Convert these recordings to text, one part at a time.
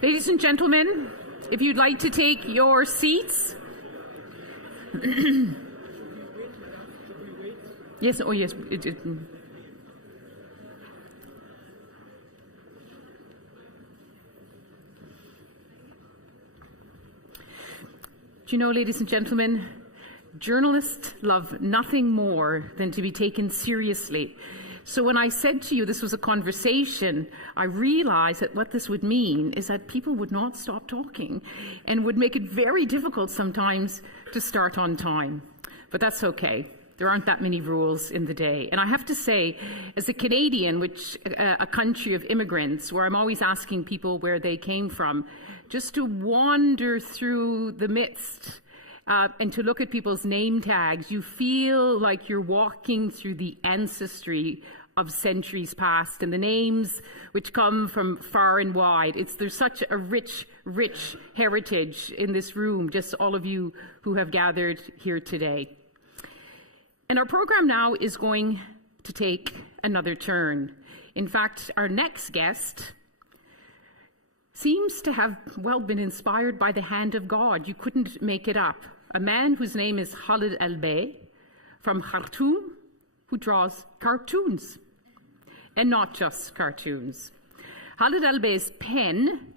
Ladies and gentlemen, if you'd like to take your seats. Yes, oh yes. Do you know, ladies and gentlemen, journalists love nothing more than to be taken seriously. So when I said to you this was a conversation, I realized that what this would mean is that people would not stop talking and would make it very difficult sometimes to start on time. But that's okay. There aren't that many rules in the day. And I have to say, as a Canadian, which a country of immigrants, where I'm always asking people where they came from, just to wander through the midst and to look at people's name tags, you feel like you're walking through the ancestry of centuries past and the names which come from far and wide. There's such a rich heritage in this room, just all of you who have gathered here today. And our program now is going to take another turn. In fact, our next guest seems to have, well, been inspired by the hand of God. You couldn't make it up. A man whose name is Khalid Al-Bey from Khartoum, who draws cartoons. And not just cartoons. Khalid Al-Bey's pen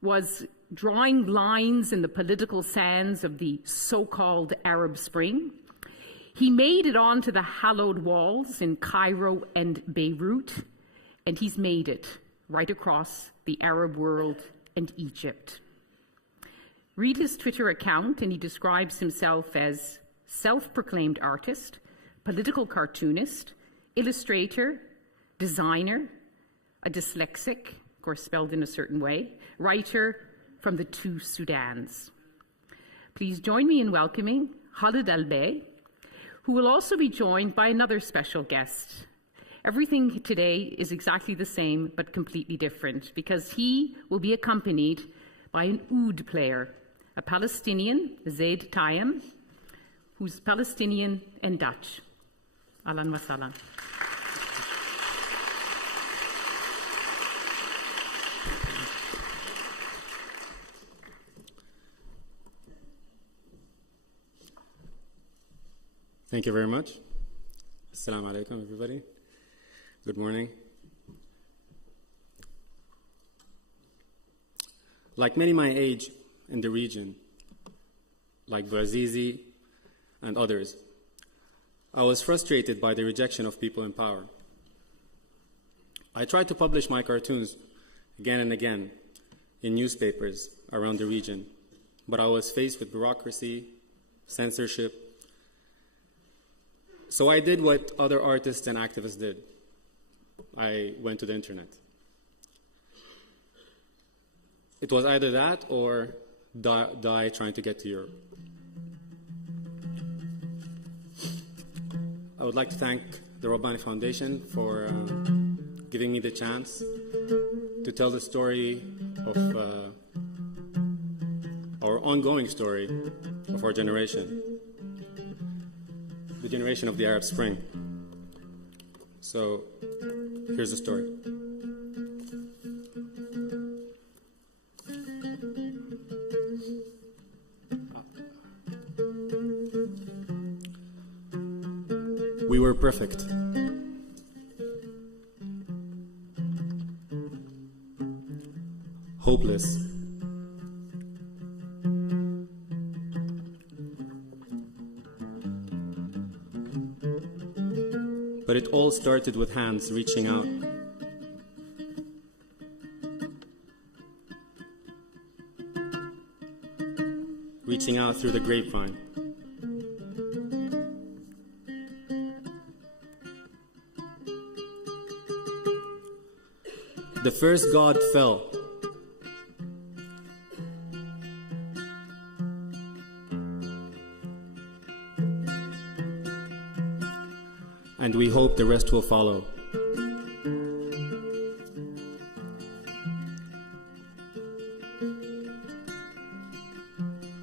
was drawing lines in the political sands of the so-called Arab Spring. He made it onto the hallowed walls in Cairo and Beirut, and he's made it right across the Arab world and Egypt. Read his Twitter account, and he describes himself as self-proclaimed artist, political cartoonist, illustrator, designer, a dyslexic, of course spelled in a certain way, writer from the two Sudans. Please join me in welcoming Khalid Al-Bey, who will also be joined by another special guest. Everything today is exactly the same, but completely different, because he will be accompanied by an oud player, a Palestinian, Zaid Tayem, who's Palestinian and Dutch. Ahlan wa sahlan. Thank you very much. Assalamu alaikum, everybody. Good morning. Like many my age in the region, like Bouazizi and others, I was frustrated by the rejection of people in power. I tried to publish my cartoons again and again in newspapers around the region, but I was faced with bureaucracy, censorship. So I did what other artists and activists did. I went to the internet. It was either that or die trying to get to Europe. I would like to thank the Rabbani Foundation for giving me the chance to tell the story of our ongoing story of our generation. The generation of the Arab Spring. So, here's the story. We were perfect. Hopeless. But it all started with hands reaching out. Reaching out through the grapevine. The first god fell. And we hope the rest will follow.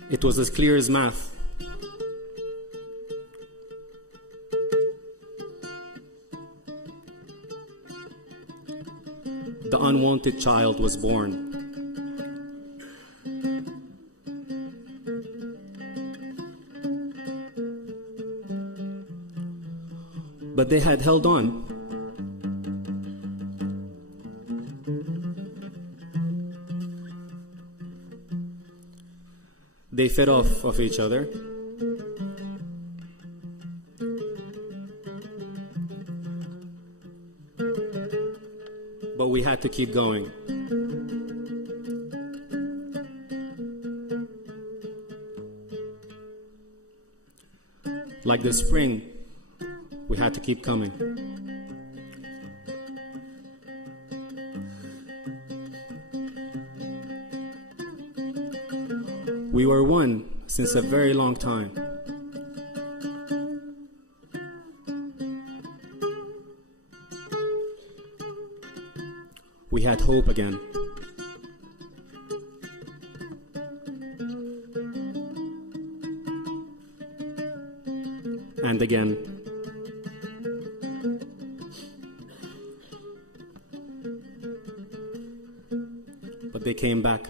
It was as clear as math. The unwanted child was born. But they had held on. They fed off of each other. But we had to keep going. Like the spring, we had to keep coming. We were one since a very long time. We had hope again. And again. But they came back.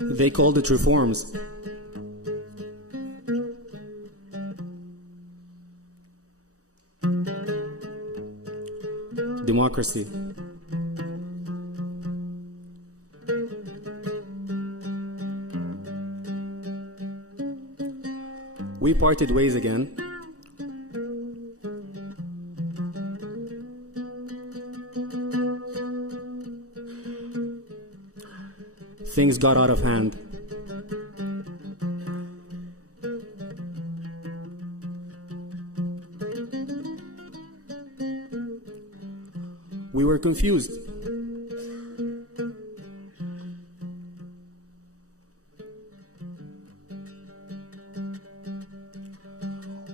They called it reforms. Democracy. We parted ways again. Things got out of hand. We were confused.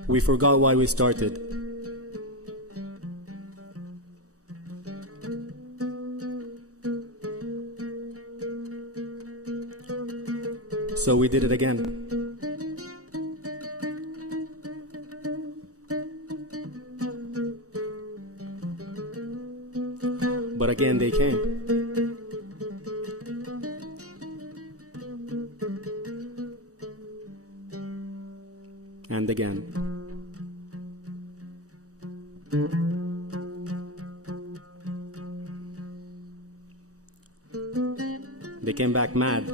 We forgot why we started. So we did it again. But again they came. And again. They came back mad.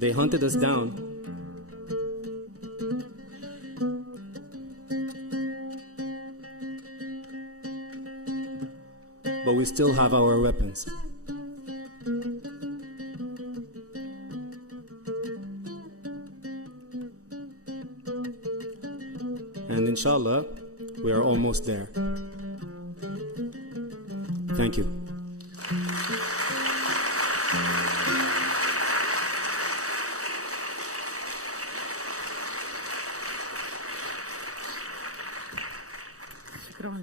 They hunted us down. But we still have our weapons. And inshallah, we are almost there. Thank you.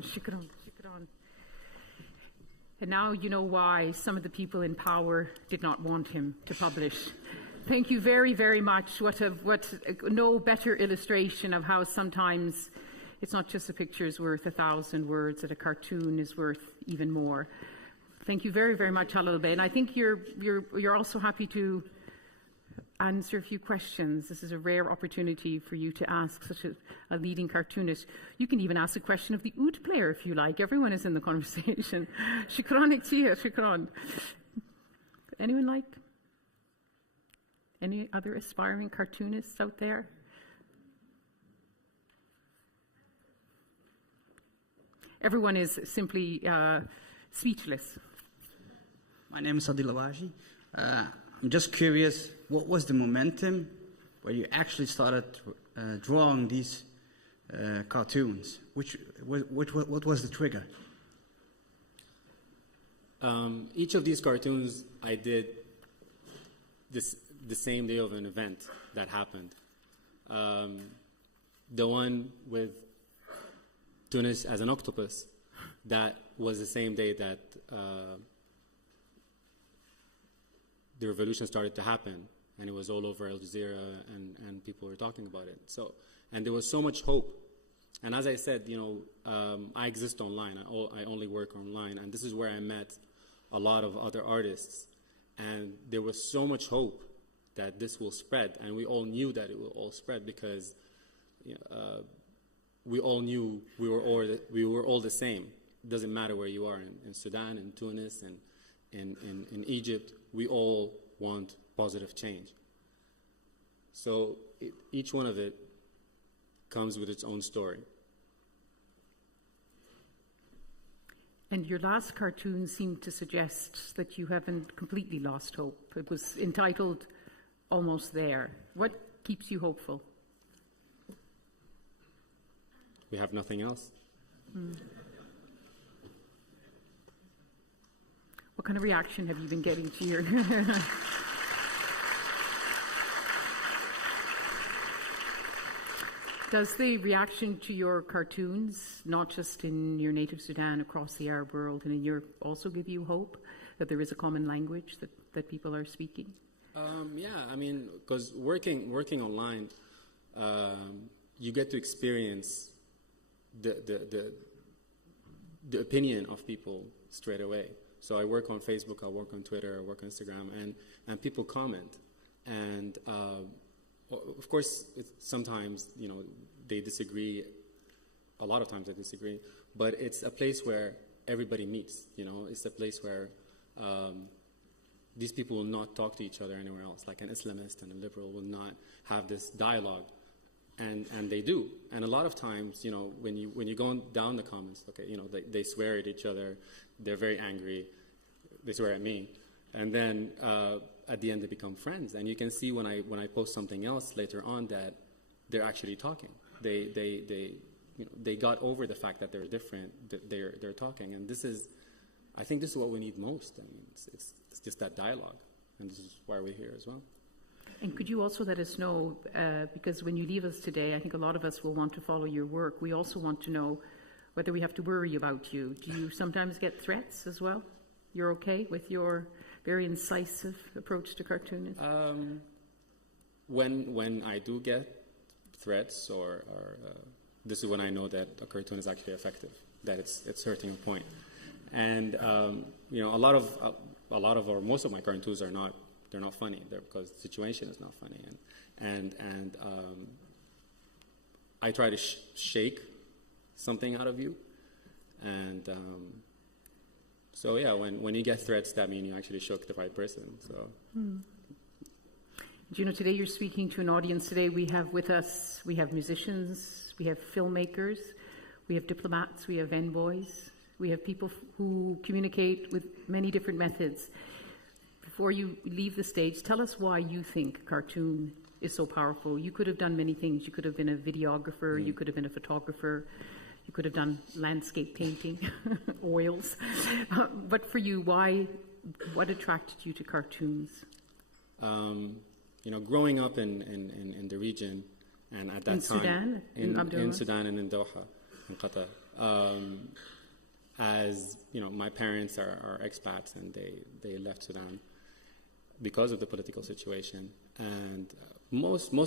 Shukran. And now you know why some of the people in power did not want him to publish. Thank you very, very much. What no better illustration of how sometimes it's not just a picture is worth 1,000 words, that a cartoon is worth even more. Thank you very, very much, Halalbey. And I think you're also happy to answer a few questions. This is a rare opportunity for you to ask such a leading cartoonist. You can even ask a question of the oud player if you like. Everyone is in the conversation. Shukran Iktiya, shukran. Anyone like? Any other aspiring cartoonists out there? Everyone is simply speechless. My name is Adil Awaji. I'm just curious, what was the momentum where you actually started drawing these cartoons? What was the trigger? Each of these cartoons I did the same day of an event that happened. The one with Tunis as an octopus, that was the same day that the revolution started to happen, and it was all over Al Jazeera, and people were talking about it. So, and there was so much hope And as I said, I exist online. I only work online, and this is where I met a lot of other artists. And there was so much hope that this will spread, and we all knew that it will all spread because we all knew we were all the same. It doesn't matter where you are in Sudan, in Tunis, and in Egypt. We all want positive change. So each one of it comes with its own story. And your last cartoon seemed to suggest that you haven't completely lost hope. It was entitled Almost There. What keeps you hopeful? We have nothing else. What kind of reaction have you been getting to your... Does the reaction to your cartoons, not just in your native Sudan, across the Arab world and in Europe, also give you hope that there is a common language that people are speaking? Yeah, I mean, because working online, you get to experience the opinion of people straight away. So I work on Facebook, I work on Twitter, I work on Instagram, and people comment. And of course, sometimes, they disagree. A lot of times they disagree. But it's a place where everybody meets, It's a place where these people will not talk to each other anywhere else. Like an Islamist and a liberal will not have this dialogue. And they do. And a lot of times, when you go down the comments, okay, they swear at each other. They're very angry. They swear at me. And then at the end, they become friends. And you can see when I post something else later on that they're actually talking. They got over the fact that they're different. That they're talking. And I think this is what we need most. I mean, it's just that dialogue. And this is why we're here as well. And could you also let us know, because when you leave us today, I think a lot of us will want to follow your work. We also want to know whether we have to worry about you. Do you sometimes get threats as well? You're okay with your very incisive approach to cartooning? When I do get threats, or this is when I know that a cartoon is actually effective, that it's hurting a point. And a lot of or most of my cartoons are not. They're not funny. They're because the situation is not funny, and I try to shake something out of you, and so yeah, when you get threats, that means you actually shook the right person. So. Today you're speaking to an audience. Today we have musicians, we have filmmakers, we have diplomats, we have envoys, we have people who communicate with many different methods. Before you leave the stage, tell us why you think cartoon is so powerful. You could have done many things. You could have been a videographer, you could have been a photographer, you could have done landscape painting, oils. But for you, what attracted you to cartoons? Growing up in the region, and at that time in Sudan and in Doha, in Qatar, as my parents are expats, and they left Sudan because of the political situation. And most of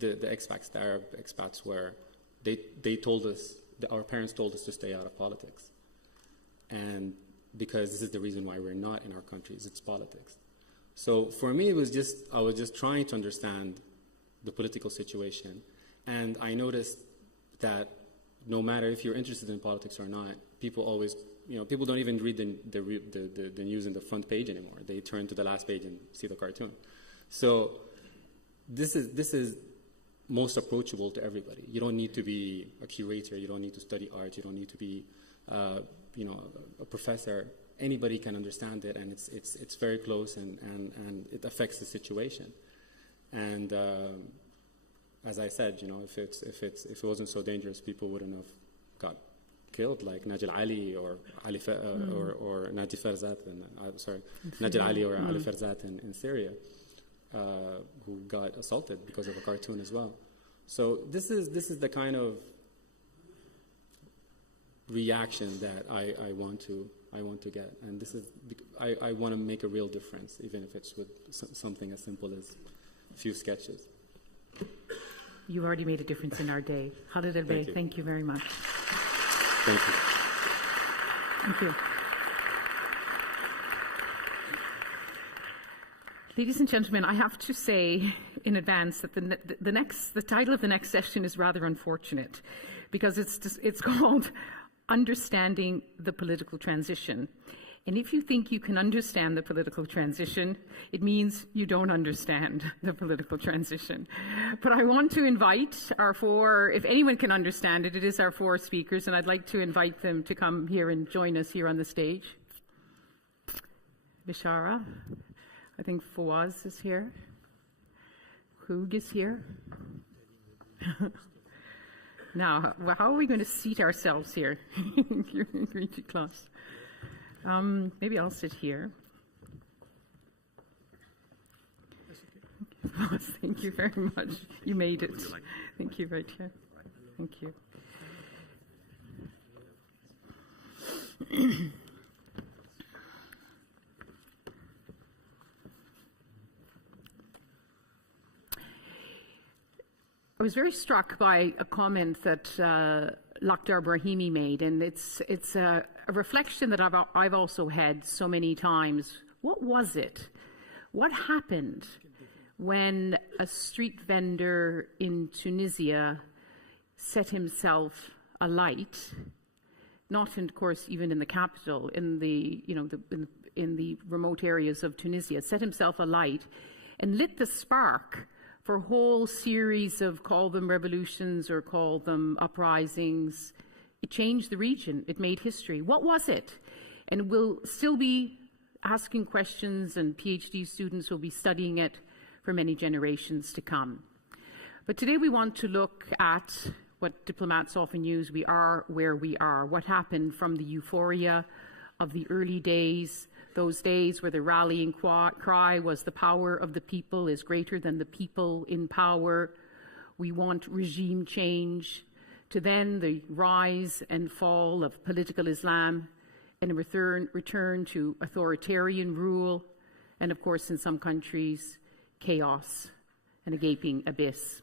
the expats, the Arab expats, they told us, our parents told us to stay out of politics, and because this is the reason why we're not in our countries, it's politics. So for me, I was just trying to understand the political situation, and I noticed that no matter if you're interested in politics or not, people always, people don't even read the news in the front page anymore. They turn to the last page and see the cartoon. So this is most approachable to everybody. You don't need to be a curator. You don't need to study art. You don't need to be, a professor. Anybody can understand it, and it's very close, and it affects the situation. And as I said, if it wasn't so dangerous, people wouldn't have got killed like Najil Ali or or Nadi Farzat, Najil Ali or Ali Farzat in Syria, who got assaulted because of a cartoon as well. So this is the kind of reaction that I want to get, and this is I want to make a real difference, even if it's with something as simple as a few sketches. you've already made a difference in our day. Khalid El-Bey, thank you very much. Thank you. Thank you. Ladies and gentlemen, I have to say in advance that the title of the next session is rather unfortunate, because it's called Understanding the Political Transition. And if you think you can understand the political transition, it means you don't understand the political transition. But I want to invite our four, if anyone can understand it, it is our four speakers, and I'd like to invite them to come here and join us here on the stage. Bishara, I think Fawaz is here. Hug is here. Now, how are we going to seat ourselves here? You're in Greek class. Maybe I'll sit here. Thank you very much. You made it. Thank you, right here. Thank you. I was very struck by a comment that Lakhdar Brahimi made, and it's a reflection that I've also had so many times. What was it? What happened when a street vendor in Tunisia set himself alight? Not, of course, even in the capital, in the in the remote areas of Tunisia, set himself alight and lit the spark for a whole series of, call them revolutions or call them uprisings. It changed the region. It made history. What was it? And we'll still be asking questions, and PhD students will be studying it for many generations to come. But today we want to look at what diplomats often use: we are where we are. What happened from the euphoria of the early days, those days where the rallying cry was the power of the people is greater than the people in power. We want regime change, to then the rise and fall of political Islam and a return to authoritarian rule, and of course in some countries, chaos and a gaping abyss.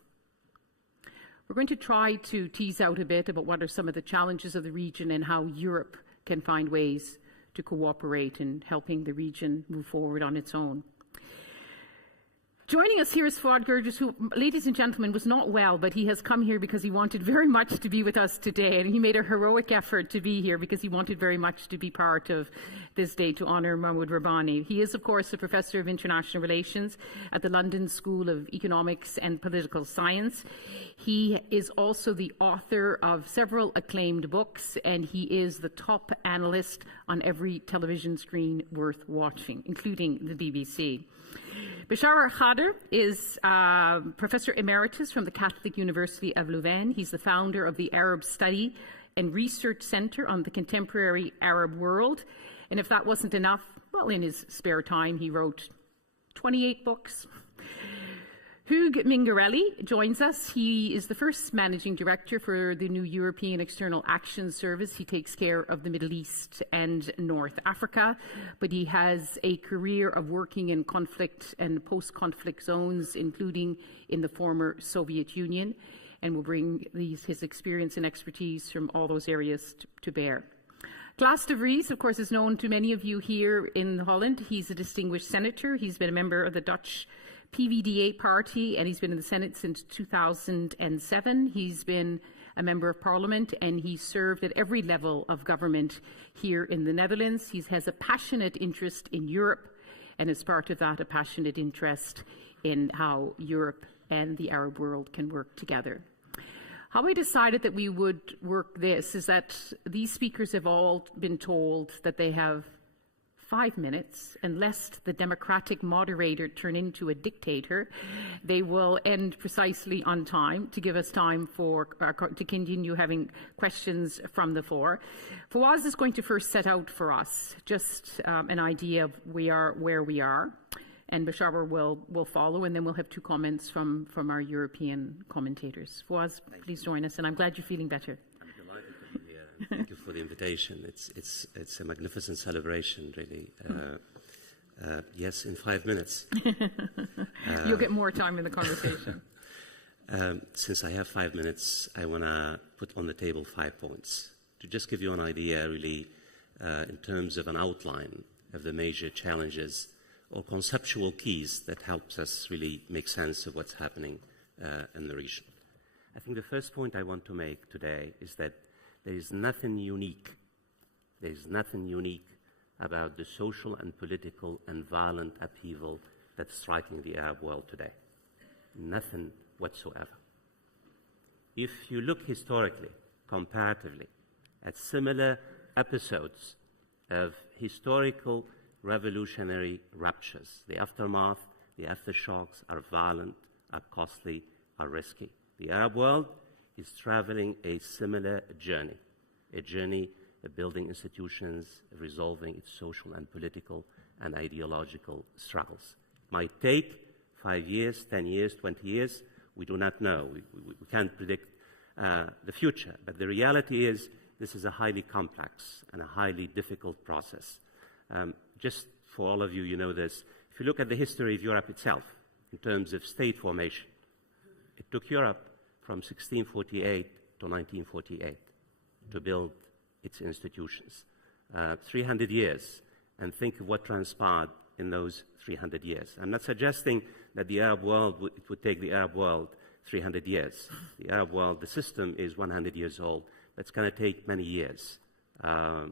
We're going to try to tease out a bit about what are some of the challenges of the region and how Europe can find ways to cooperate in helping the region move forward on its own. Joining us here is Fawaz Gerges, who, ladies and gentlemen, was not well, but he has come here because he wanted very much to be with us today, and he made a heroic effort to be here because he wanted very much to be part of this day to honour Mahmoud Rabbani. He is, of course, a professor of international relations at the London School of Economics and Political Science. He is also the author of several acclaimed books, and he is the top analyst on every television screen worth watching, including the BBC. Bishara Khader is Professor Emeritus from the Catholic University of Louvain. He's the founder of the Arab Study and Research Center on the Contemporary Arab World. And if that wasn't enough, well, in his spare time, he wrote 28 books. Hugh Mingarelli joins us. He is the first managing director for the new European External Action Service. He takes care of the Middle East and North Africa, but he has a career of working in conflict and post-conflict zones, including in the former Soviet Union, and will bring his experience and expertise from all those areas to bear. Klaas de Vries, of course, is known to many of you here in Holland. He's a distinguished senator. He's been a member of the Dutch PVDA party, and he's been in the Senate since 2007. He's been a member of parliament, and he served at every level of government here in the Netherlands. He has a passionate interest in Europe, and as part of that, a passionate interest in how Europe and the Arab world can work together. How we decided that we would work this is that these speakers have all been told that they have 5 minutes, and lest the democratic moderator turn into a dictator, they will end precisely on time to give us time to continue having questions from the floor. Fawaz is going to first set out for us just an idea of where we are, and Bishara will follow, and then we'll have 2 comments from our European commentators. Fawaz, please join us, and I'm glad you're feeling better. Thank you for the invitation. It's a magnificent celebration, really. Yes, in 5 minutes. You'll get more time in the conversation. Since I have 5 minutes, I want to put on the table 5 points to just give you an idea, really, in terms of an outline of the major challenges or conceptual keys that helps us really make sense of what's happening in the region. I think the first point I want to make today is that there is nothing unique. There is nothing unique about the social and political and violent upheaval that's striking the Arab world today. Nothing whatsoever. If you look historically, comparatively, at similar episodes of historical revolutionary ruptures, the aftermath, the aftershocks are violent, are costly, are risky. The Arab world is traveling a similar journey, a journey of building institutions, of resolving its social and political and ideological struggles. It might take 5 years, 10 years, 20 years. We do not know. We can't predict the future. But the reality is this is a highly complex and a highly difficult process. Just for all of you, you know this. If you look at the history of Europe itself, in terms of state formation, it took Europe from 1648 to 1948 to build its institutions. 300 years, and think of what transpired in those 300 years. I'm not suggesting that the Arab world, it would take the Arab world 300 years. The Arab world, the system is 100 years old, but it's going to take many years. The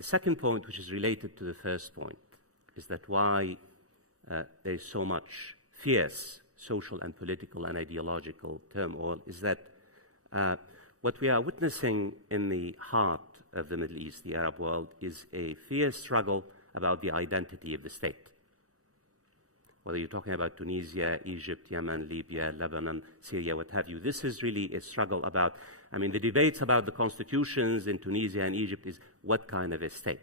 second point, which is related to the first point, is that why there is so much fierce social and political and ideological turmoil is that what we are witnessing in the heart of the Middle East, the Arab world, is a fierce struggle about the identity of the state. Whether you're talking about Tunisia, Egypt, Yemen, Libya, Lebanon, Syria, what have you, this is really a struggle about, the debates about the constitutions in Tunisia and Egypt is what kind of a state?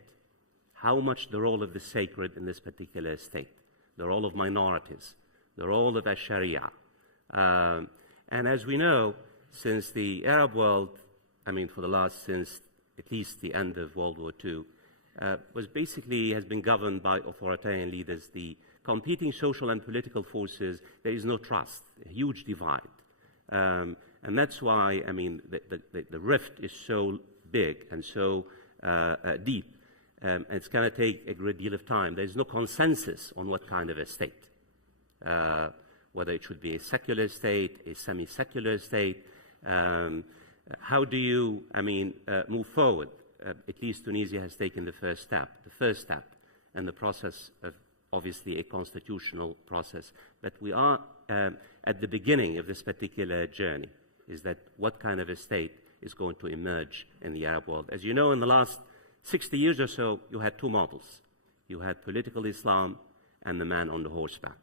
How much the role of the sacred in this particular state? The role of minorities? The role of Sharia? And as we know, since the Arab world, since at least the end of World War II, has been governed by authoritarian leaders, the competing social and political forces, there is no trust, a huge divide. And that's why, the rift is so big and so deep. It's going to take a great deal of time. There's no consensus on what kind of a state, whether it should be a secular state, a semi-secular state. How do you, move forward? At least Tunisia has taken the first step in the process of, obviously, a constitutional process. But we are at the beginning of this particular journey, is that what kind of a state is going to emerge in the Arab world. As you know, in the last 60 years or so, you had two models. You had political Islam and the man on the horseback.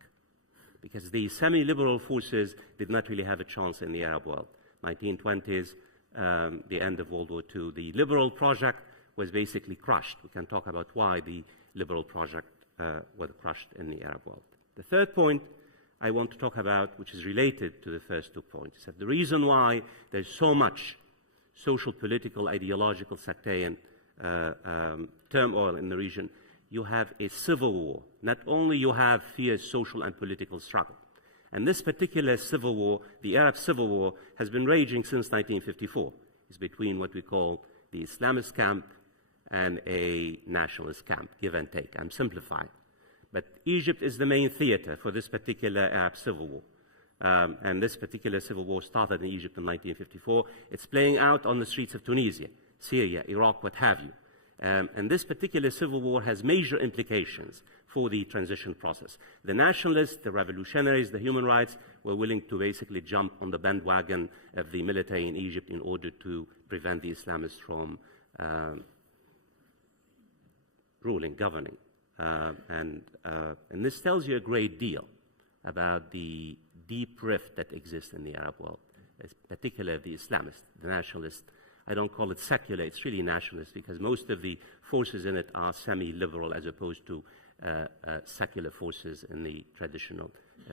Because the semi-liberal forces did not really have a chance in the Arab world. 1920s, the end of World War II, the liberal project was basically crushed. We can talk about why the liberal project was crushed in the Arab world. The third point I want to talk about, which is related to the first 2 points, is that the reason why there's so much social, political, ideological, sectarian turmoil in the region, you have a civil war. Not only you have fierce social and political struggle. And this particular civil war, the Arab Civil War, has been raging since 1954. It's between what we call the Islamist camp and a nationalist camp, give and take. I'm simplifying. But Egypt is the main theater for this particular Arab Civil War. And this particular civil war started in Egypt in 1954. It's playing out on the streets of Tunisia, Syria, Iraq, what have you. And this particular civil war has major implications for the transition process. The nationalists, the revolutionaries, the human rights were willing to basically jump on the bandwagon of the military in Egypt in order to prevent the Islamists from governing. And this tells you a great deal about the deep rift that exists in the Arab world, particularly the Islamists, the nationalists. I don't call it secular, it's really nationalist, because most of the forces in it are semi-liberal as opposed to secular forces in the traditional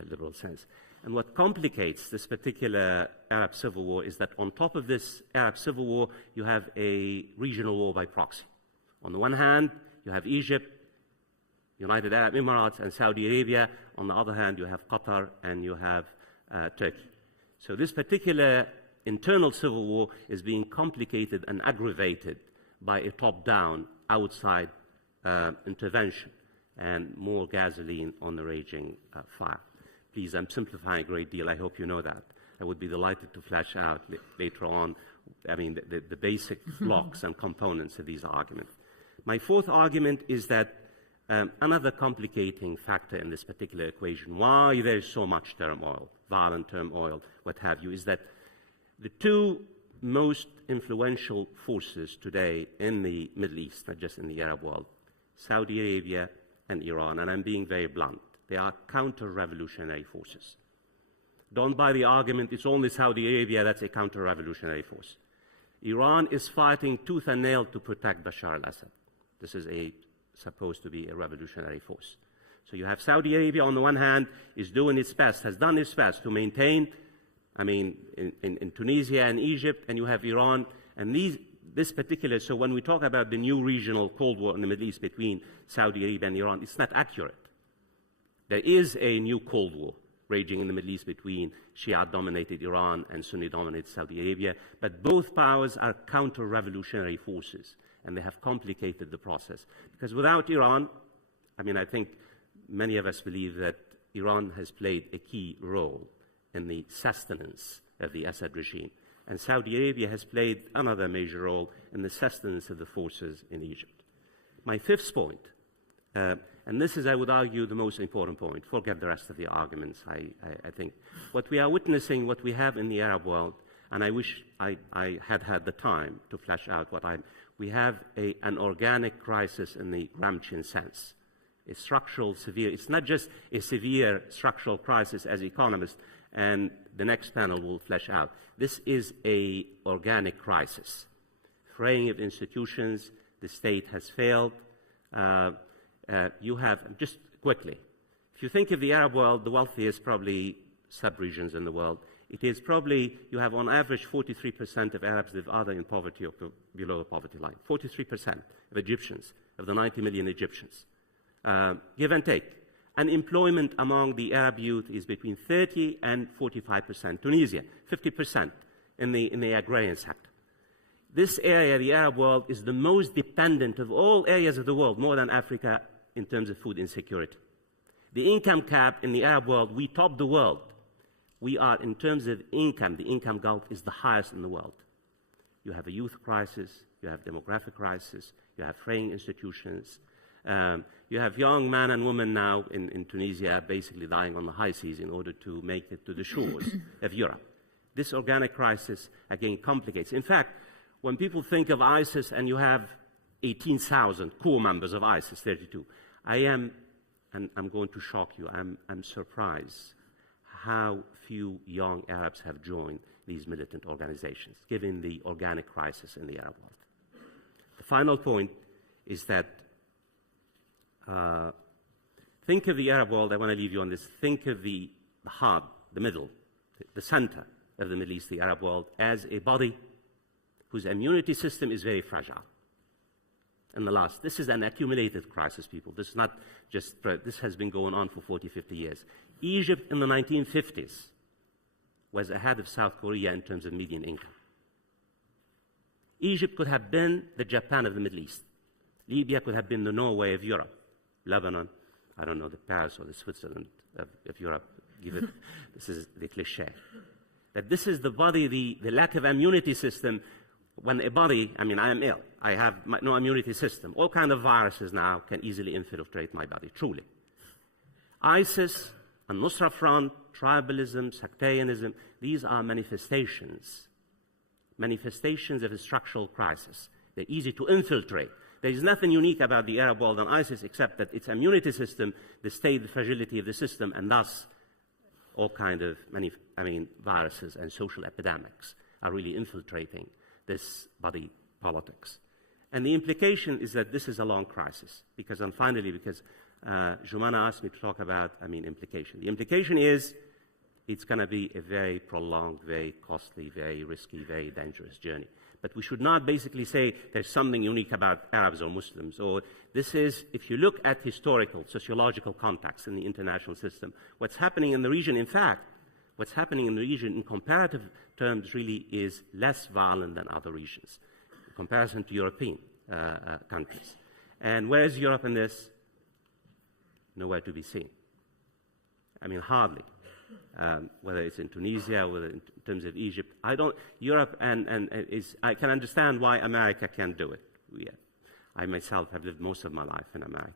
liberal sense. And what complicates this particular Arab civil war is that on top of this Arab civil war, you have a regional war by proxy. On the one hand, you have Egypt, United Arab Emirates, and Saudi Arabia. On the other hand, you have Qatar and you have Turkey. So this particular internal civil war is being complicated and aggravated by a top-down, outside intervention and more gasoline on the raging fire. Please, I'm simplifying a great deal. I hope you know that. I would be delighted to flesh out later on, the basic blocks and components of these arguments. My fourth argument is that another complicating factor in this particular equation, why there's so much turmoil, violent turmoil, what have you, is that the two most influential forces today in the Middle East, not just in the Arab world, Saudi Arabia and Iran, and I'm being very blunt, they are counter-revolutionary forces. Don't buy the argument it's only Saudi Arabia that's a counter-revolutionary force. Iran is fighting tooth and nail to protect Bashar al-Assad. This is supposed to be a revolutionary force. So you have Saudi Arabia on the one hand is doing its best, has done its best to maintain, in Tunisia and Egypt, and you have Iran, and this particular, so when we talk about the new regional Cold War in the Middle East between Saudi Arabia and Iran, it's not accurate. There is a new Cold War raging in the Middle East between Shia-dominated Iran and Sunni-dominated Saudi Arabia, but both powers are counter-revolutionary forces, and they have complicated the process. Because without Iran, I think many of us believe that Iran has played a key role in the sustenance of the Assad regime, and Saudi Arabia has played another major role in the sustenance of the forces in Egypt. My fifth point, and this is, I would argue, the most important point. Forget the rest of the arguments. I think what we are witnessing, what we have in the Arab world, and I wish I had the time to flesh out we have an organic crisis in the Gramscian sense. A structural, severe, it's not just a severe structural crisis as economists, and the next panel will flesh out. This is an organic crisis. Fraying of institutions, the state has failed. You have, just quickly, if you think of the Arab world, the wealthiest probably sub-regions in the world, it is probably, you have on average 43% of Arabs live either in poverty or below the poverty line. 43% of Egyptians, of the 90 million Egyptians. Give and take. Unemployment among the Arab youth is between 30 and 45%. Tunisia, 50% in the agrarian sector. This area, the Arab world, is the most dependent of all areas of the world, more than Africa, in terms of food insecurity. The income gap in the Arab world, we top the world. We are, in terms of income, the income gulf is the highest in the world. You have a youth crisis, you have demographic crisis, you have fraying institutions, you have young men and women now in Tunisia basically dying on the high seas in order to make it to the shores of Europe. This organic crisis, again, complicates. In fact, when people think of ISIS and you have 18,000 core members of ISIS, 32, and I'm going to shock you, I'm surprised how few young Arabs have joined these militant organizations, given the organic crisis in the Arab world. The final point is that think of the Arab world, I want to leave you on this, think of the heart, the middle, the center of the Middle East, the Arab world, as a body whose immunity system is very fragile. This is an accumulated crisis, people. This is not just, this has been going on for 40, 50 years. Egypt in the 1950s was ahead of South Korea in terms of median income. Egypt could have been the Japan of the Middle East. Libya could have been the Norway of Europe. Lebanon, I don't know, the Paris or the Switzerland of Europe. This is the cliche. That this is the body, the lack of immunity system. When a body, I am ill, I have no immunity system. All kinds of viruses now can easily infiltrate my body, truly. ISIS, Al-Nusra Front, tribalism, sectarianism, these are manifestations of a structural crisis. They're easy to infiltrate. There is nothing unique about the Arab world and ISIS except that its immunity system, the state, the fragility of the system, and thus all kinds of viruses and social epidemics are really infiltrating this body politics. And the implication is that this is a long crisis, because Jumana asked me to talk about, implication. The implication is it's going to be a very prolonged, very costly, very risky, very dangerous journey. But we should not basically say there's something unique about Arabs or Muslims. Or this is, if you look at historical, sociological context in the international system, what's happening in the region, in fact, what's happening in the region in comparative terms really is less violent than other regions in comparison to European countries. And where is Europe in this? Nowhere to be seen. I mean, hardly. Whether it's in Tunisia, whether in terms of Egypt, Europe I can understand why America can't do it. I myself have lived most of my life in America.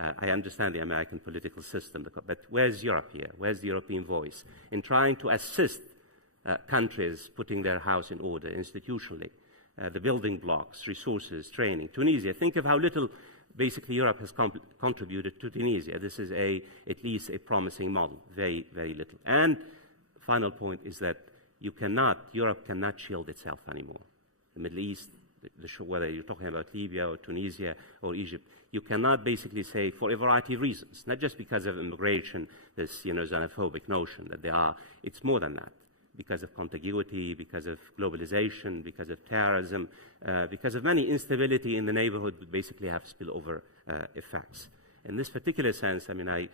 I understand the American political system, but where's Europe here? Where's the European voice in trying to assist countries putting their house in order institutionally? The building blocks, resources, training. Tunisia, think of how little basically Europe has contributed to Tunisia. This is at least a promising model, very, very little. And final point is that Europe cannot shield itself anymore. The Middle East, whether you're talking about Libya or Tunisia or Egypt, you cannot basically say for a variety of reasons, not just because of immigration, this xenophobic notion that they are. It's more than that. Because of contiguity, because of globalization, because of terrorism, because of many instability in the neighborhood, we basically have spillover effects. In this particular sense, I mean, I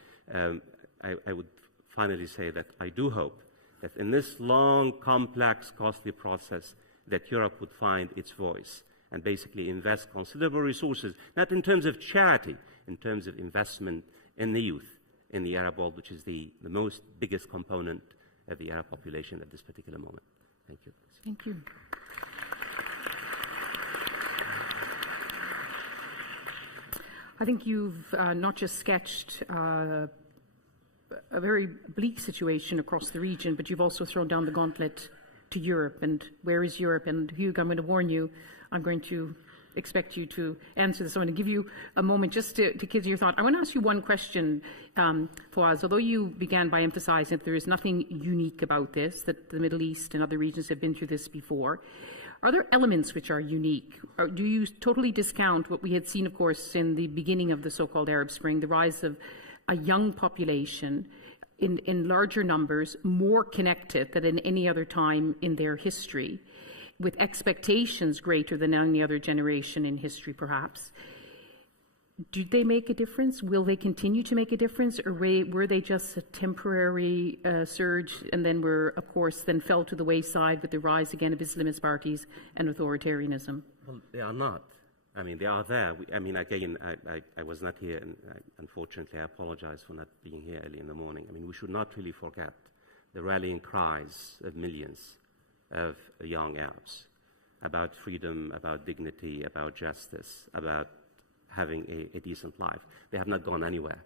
would finally say that I do hope that in this long, complex, costly process, that Europe would find its voice and basically invest considerable resources, not in terms of charity, in terms of investment in the youth, in the Arab world, which is the most biggest component of the Arab population at this particular moment. Thank you. Thank you. I think you've not just sketched a very bleak situation across the region, but you've also thrown down the gauntlet to Europe. And where is Europe? And Hugues, I'm going to warn you, I'm going to expect you to answer this. I'm going to give you a moment just to give your thought. I want to ask you one question, Fawaz. Although you began by emphasizing that there is nothing unique about this, that the Middle East and other regions have been through this before, are there elements which are unique? Or do you totally discount what we had seen, of course, in the beginning of the so-called Arab Spring, the rise of a young population in larger numbers, more connected than in any other time in their history, with expectations greater than any other generation in history, perhaps? Did they make a difference? Will they continue to make a difference? Or were they just a temporary surge and then then fell to the wayside with the rise again of Islamist parties and authoritarianism? Well, they are not. I mean, they are there. Again, I was not here, and unfortunately, I apologize for not being here early in the morning. I mean, we should not really forget the rallying cries of millions of young Arabs about freedom, about dignity, about justice, about having a decent life. They have not gone anywhere.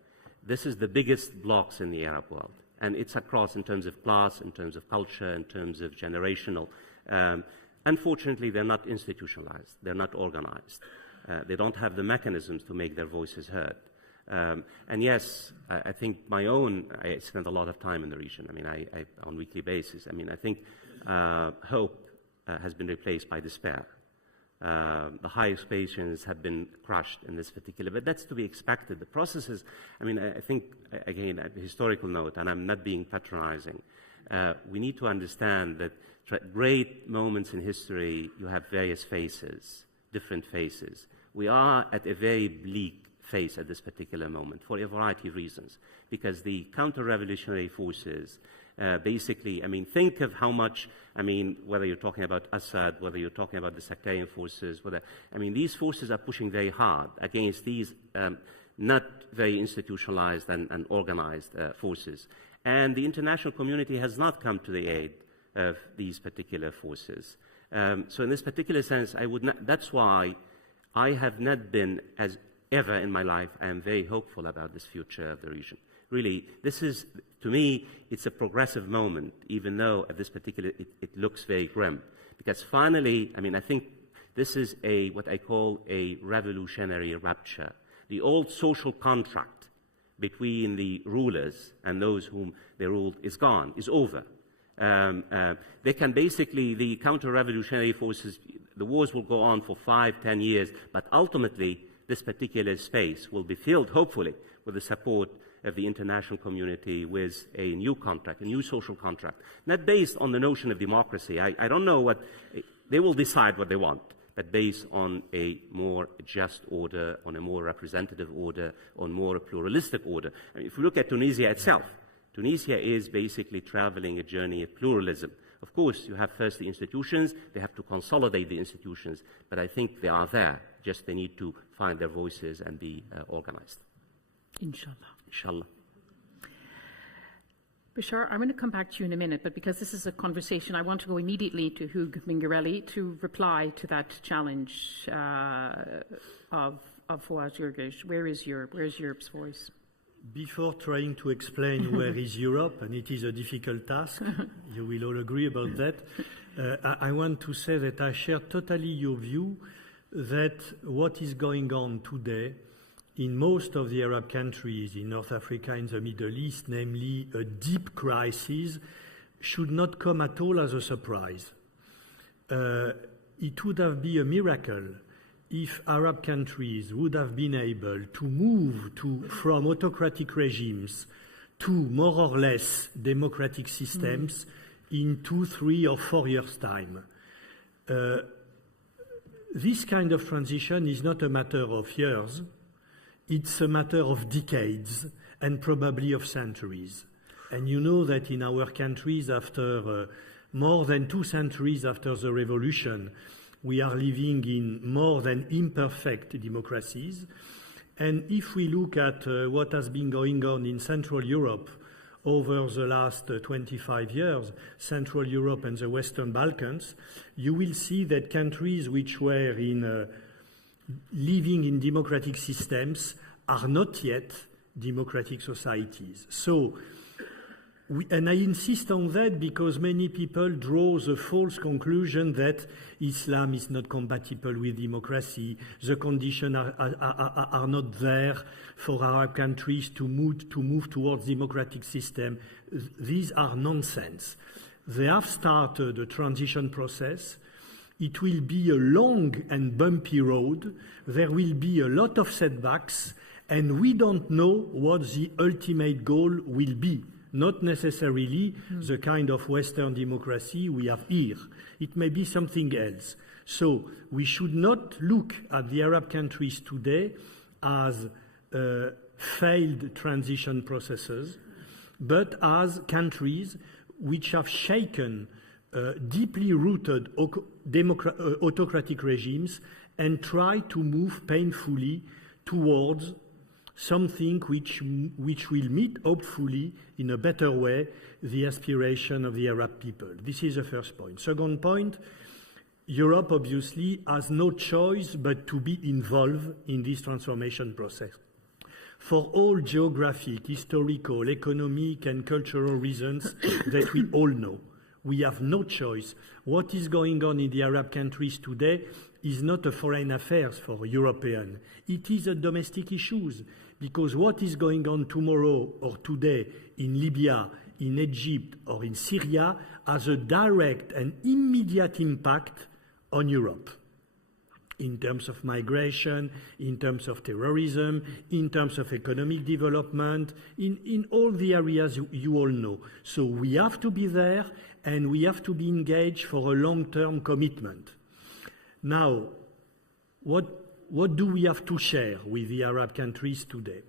This is the biggest blocks in the Arab world, and it's across in terms of class, in terms of culture, in terms of generational. Unfortunately, they're not institutionalized. They're not organized. They don't have the mechanisms to make their voices heard. And yes, I think I spend a lot of time in the region. I mean, on a weekly basis. I mean, I think hope has been replaced by despair. The high expectations have been crushed in this particular, but that's to be expected. The processes, I mean, I think, again, at a historical note, and I'm not being patronizing, we need to understand that great moments in history, you have various phases, different phases. We are at a very bleak phase at this particular moment for a variety of reasons, because the counter-revolutionary forces basically, I mean, think of how much, I mean, whether you're talking about Assad, whether you're talking about the sectarian forces, these forces are pushing very hard against these not very institutionalized and organized forces. And the international community has not come to the aid of these particular forces. So in this particular sense, that's why I have not been, as ever in my life, I am very hopeful about this future of the region. Really, this is, to me, it's a progressive moment, even though at this particular, it looks very grim. Because finally, I mean, I think this is what I call a revolutionary rupture. The old social contract between the rulers and those whom they ruled is gone, is over. They can basically, the counter-revolutionary forces, the wars will go on for 5, 10 years, but ultimately, this particular space will be filled, hopefully, with the support of the international community with a new contract, a new social contract, not based on the notion of democracy. I don't know what, they will decide what they want, but based on a more just order, on a more representative order, on more pluralistic order. I mean, if we look at Tunisia itself, Tunisia is basically traveling a journey of pluralism. Of course, you have first the institutions, they have to consolidate the institutions, but I think they are there. Just they need to find their voices and be organized. Inshallah. Inshallah. Bashar, I'm going to come back to you in a minute, but because this is a conversation, I want to go immediately to Hugues Mingarelli to reply to that challenge of Fawaz Gerges. Where's Europe's voice? Before trying to explain where is Europe, and it is a difficult task, you will all agree about that, I want to say that I share totally your view that what is going on today in most of the Arab countries, in North Africa, in the Middle East, namely a deep crisis, should not come at all as a surprise. It would have been a miracle if Arab countries would have been able to move from autocratic regimes to more or less democratic systems in 2, 3, or 4 years' time. This kind of transition is not a matter of years, it's a matter of decades and probably of centuries. And you know that in our countries, after more than 2 centuries after the revolution, we are living in more than imperfect democracies. And if we look at what has been going on in Central Europe over the last 25 years, Central Europe and the Western Balkans, you will see that countries which were living in democratic systems are not yet democratic societies. So, and I insist on that because many people draw the false conclusion that Islam is not compatible with democracy, the conditions are not there for Arab countries to move towards democratic system. These are nonsense. They have started a transition process. It will be a long and bumpy road. There will be a lot of setbacks, and we don't know what the ultimate goal will be. Not necessarily the kind of Western democracy we have here. It may be something else. So we should not look at the Arab countries today as failed transition processes, but as countries which have shaken deeply rooted autocratic regimes and try to move painfully towards something which will meet, hopefully, in a better way, the aspiration of the Arab people. This is the first point. Second point, Europe obviously has no choice but to be involved in this transformation process. For all geographic, historical, economic, and cultural reasons that we all know, we have no choice. What is going on in the Arab countries today is not a foreign affairs for Europeans. It is a domestic issues. Because what is going on tomorrow or today in Libya, in Egypt, or in Syria has a direct and immediate impact on Europe in terms of migration, in terms of terrorism, in terms of economic development, in all the areas you all know. So we have to be there, and we have to be engaged for a long-term commitment. Now, what do we have to share with the Arab countries today?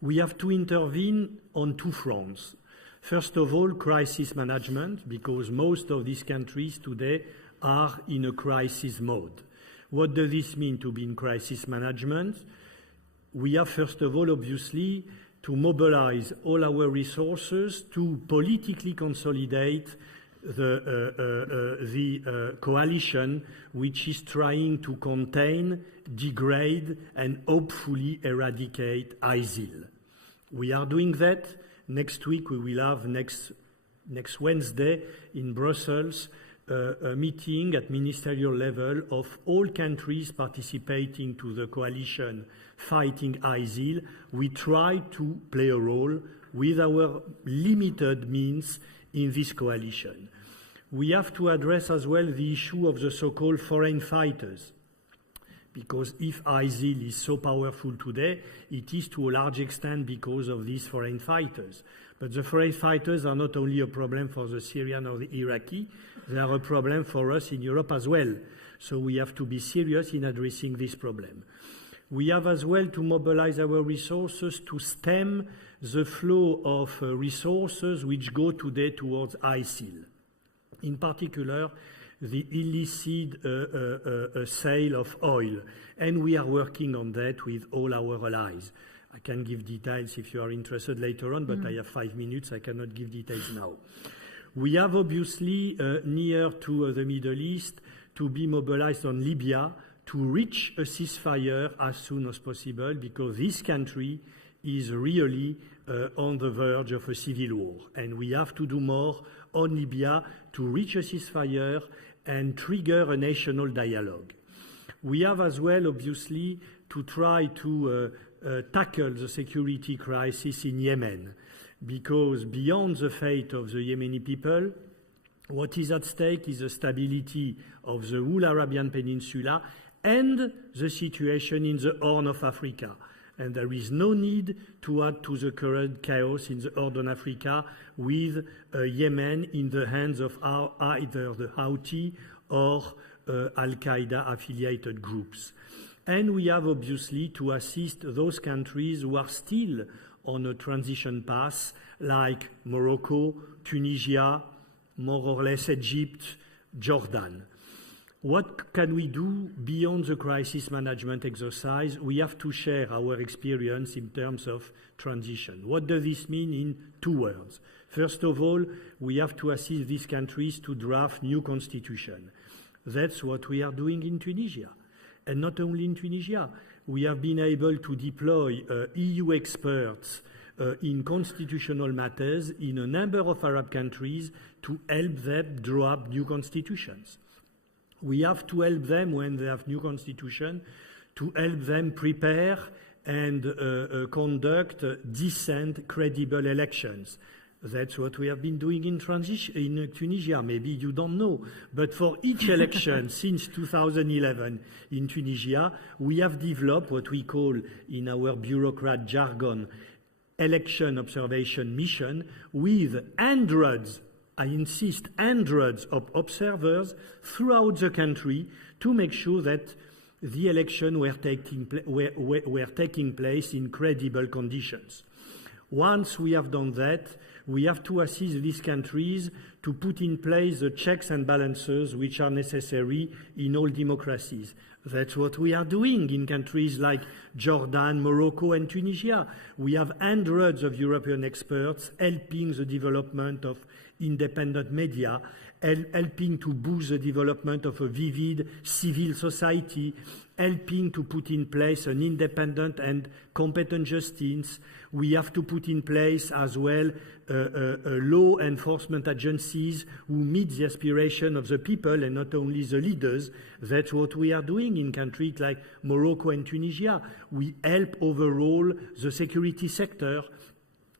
We have to intervene on 2 fronts. First of all, crisis management, because most of these countries today are in a crisis mode. What does this mean to be in crisis management? We have, first of all, obviously, to mobilize all our resources to politically consolidate the coalition which is trying to contain, degrade, and hopefully eradicate ISIL. We are doing that. Next week we will have, next Wednesday in Brussels, a meeting at ministerial level of all countries participating to the coalition fighting ISIL. We try to play a role with our limited means in this coalition. We have to address as well the issue of the so-called foreign fighters, because if ISIL is so powerful today, it is to a large extent because of these foreign fighters. But the foreign fighters are not only a problem for the Syrian or the Iraqi, they are a problem for us in Europe as well. So we have to be serious in addressing this problem. We have as well to mobilize our resources to stem the flow of resources which go today towards ISIL. In particular, the illicit sale of oil. And we are working on that with all our allies. I can give details if you are interested later on, but I have 5 minutes. I cannot give details now. We have obviously near to the Middle East to be mobilized on Libya to reach a ceasefire as soon as possible, because this country is really on the verge of a civil war. And we have to do more on Libya to reach a ceasefire and trigger a national dialogue. We have as well, obviously, to try to tackle the security crisis in Yemen, because beyond the fate of the Yemeni people, what is at stake is the stability of the whole Arabian Peninsula and the situation in the Horn of Africa. And there is no need to add to the current chaos in the Horn of Africa with Yemen in the hands of either the Houthi or Al-Qaeda affiliated groups. And we have obviously to assist those countries who are still on a transition path, like Morocco, Tunisia, more or less Egypt, Jordan. What can we do beyond the crisis management exercise? We have to share our experience in terms of transition. What does this mean in 2 words? First of all, we have to assist these countries to draft new constitution. That's what we are doing in Tunisia. And not only in Tunisia, we have been able to deploy EU experts in constitutional matters in a number of Arab countries to help them draw up new constitutions. We have to help them when they have new constitution, to help them prepare and conduct decent, credible elections. That's what we have been doing in Tunisia. Maybe you don't know. But for each election since 2011 in Tunisia, we have developed what we call in our bureaucrat jargon election observation mission with hundreds, I insist, hundreds of observers throughout the country to make sure that the election were taking place in credible conditions. Once we have done that, we have to assist these countries to put in place the checks and balances which are necessary in all democracies. That's what we are doing in countries like Jordan, Morocco, and Tunisia. We have hundreds of European experts helping the development of independent media, helping to boost the development of a vivid civil society, helping to put in place an independent and competent justice. We have to put in place as well law enforcement agencies who meet the aspiration of the people and not only the leaders. That's what we are doing in countries like Morocco and Tunisia. We help overall the security sector.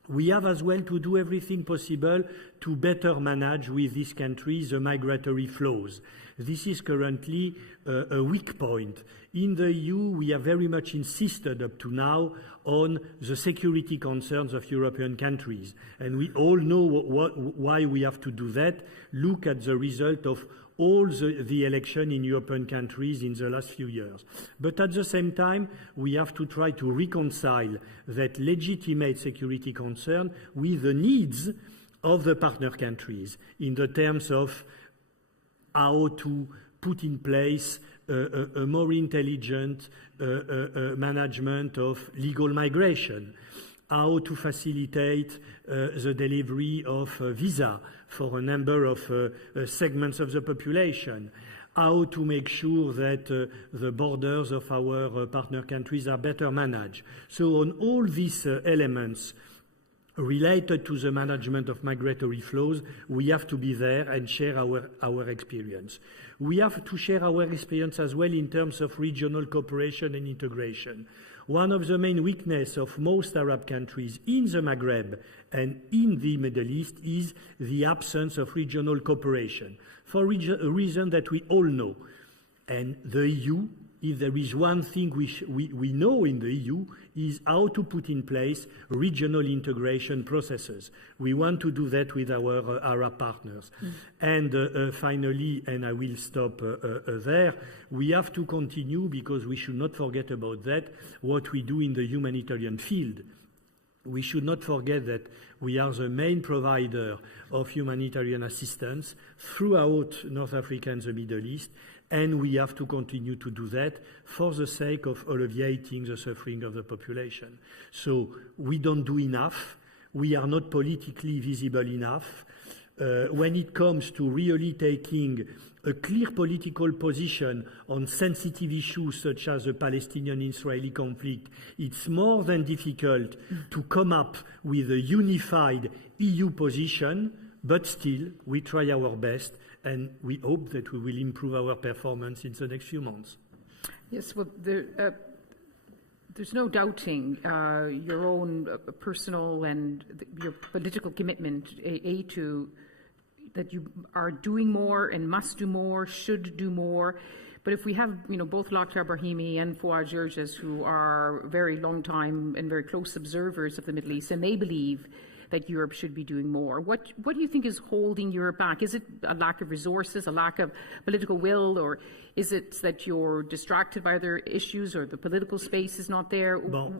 We have as well to do everything possible to better manage with these countries the migratory flows. This is currently a weak point. In the EU, we have very much insisted up to now on the security concerns of European countries. And we all know why we have to do that. Look at the result of all the election in European countries in the last few years. But at the same time, we have to try to reconcile that legitimate security concern with the needs of the partner countries in the terms of how to put in place a more intelligent management of legal migration, how to facilitate the delivery of visa for a number of segments of the population, how to make sure that the borders of our partner countries are better managed. So on all these elements related to the management of migratory flows, we have to be there and share our experience. We have to share our experience as well in terms of regional cooperation and integration. One of the main weaknesses of most Arab countries in the Maghreb and in the Middle East is the absence of regional cooperation, for a reason that we all know. And the EU if there is one thing we know in the EU, is how to put in place regional integration processes. We want to do that with our Arab partners. And finally, and I will stop there, we have to continue, because we should not forget about that, what we do in the humanitarian field. We should not forget that we are the main provider of humanitarian assistance throughout North Africa and the Middle East, and we have to continue to do that for the sake of alleviating the suffering of the population. So we don't do enough. We are not politically visible enough. When it comes to really taking a clear political position on sensitive issues such as the Palestinian-Israeli conflict, it's more than difficult to come up with a unified EU position, but still we try our best, and we hope that we will improve our performance in the next few months. Yes, well, there's no doubting your own personal and your political commitment to that you are doing more and must do more, should do more. But if we have, both Lutfia Rabbani and Fawaz Gerges, who are very long time and very close observers of the Middle East, and they believe that Europe should be doing more, what do you think is holding Europe back? Is it a lack of resources, a lack of political will, or is it that you're distracted by other issues, or the political space is not there? Well,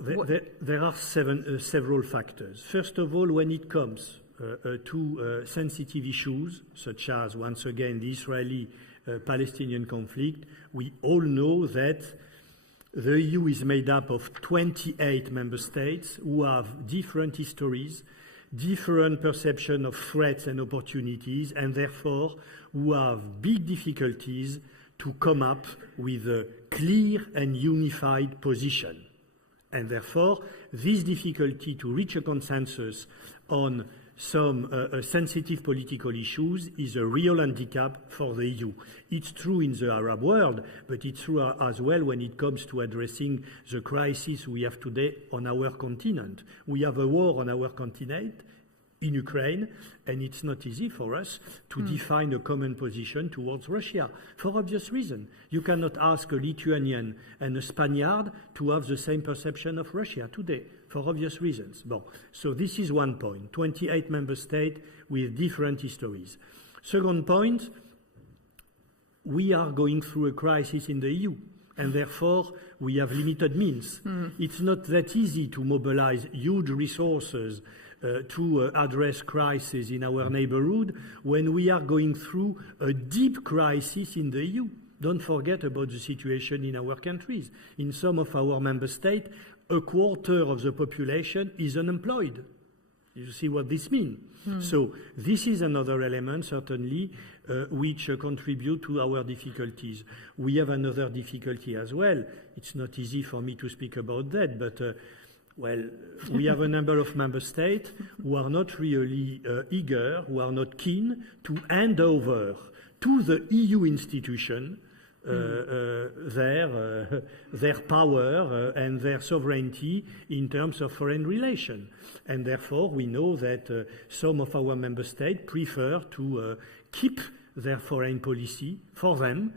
there are several factors. First of all, when it comes to sensitive issues, such as, once again, the Israeli-Palestinian conflict, we all know that the EU is made up of 28 member states who have different histories, different perception of threats and opportunities, and therefore who have big difficulties to come up with a clear and unified position. And therefore, this difficulty to reach a consensus on some sensitive political issues is a real handicap for the EU. It's true in the Arab world, but it's true as well when it comes to addressing the crisis we have today on our continent. We have a war on our continent in Ukraine, and it's not easy for us to define a common position towards Russia, for obvious reason. You cannot ask a Lithuanian and a Spaniard to have the same perception of Russia today, for obvious reasons. Bon, so this is one point, 28 member states with different histories. Second point, we are going through a crisis in the EU, and therefore we have limited means. It's not that easy to mobilize huge resources to address crises in our neighborhood when we are going through a deep crisis in the EU. Don't forget about the situation in our countries. In some of our member states, a quarter of the population is unemployed. You see what this means? So this is another element, certainly, which contribute to our difficulties. We have another difficulty as well. It's not easy for me to speak about that, but well, we have a number of member states who are not really eager, who are not keen to hand over to the EU institution their power and their sovereignty in terms of foreign relations. And therefore, we know that some of our member states prefer to keep their foreign policy for them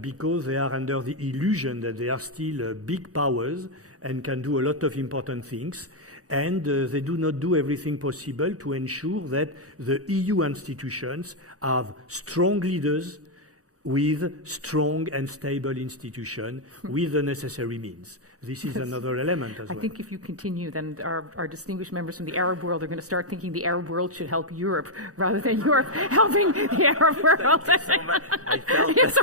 because they are under the illusion that they are still big powers and can do a lot of important things, and they do not do everything possible to ensure that the EU institutions have strong leaders with strong and stable institutions with the necessary means. This is another element as well. I think if you continue, then our distinguished members from the Arab world are going to start thinking the Arab world should help Europe rather than Europe helping the Arab world. It's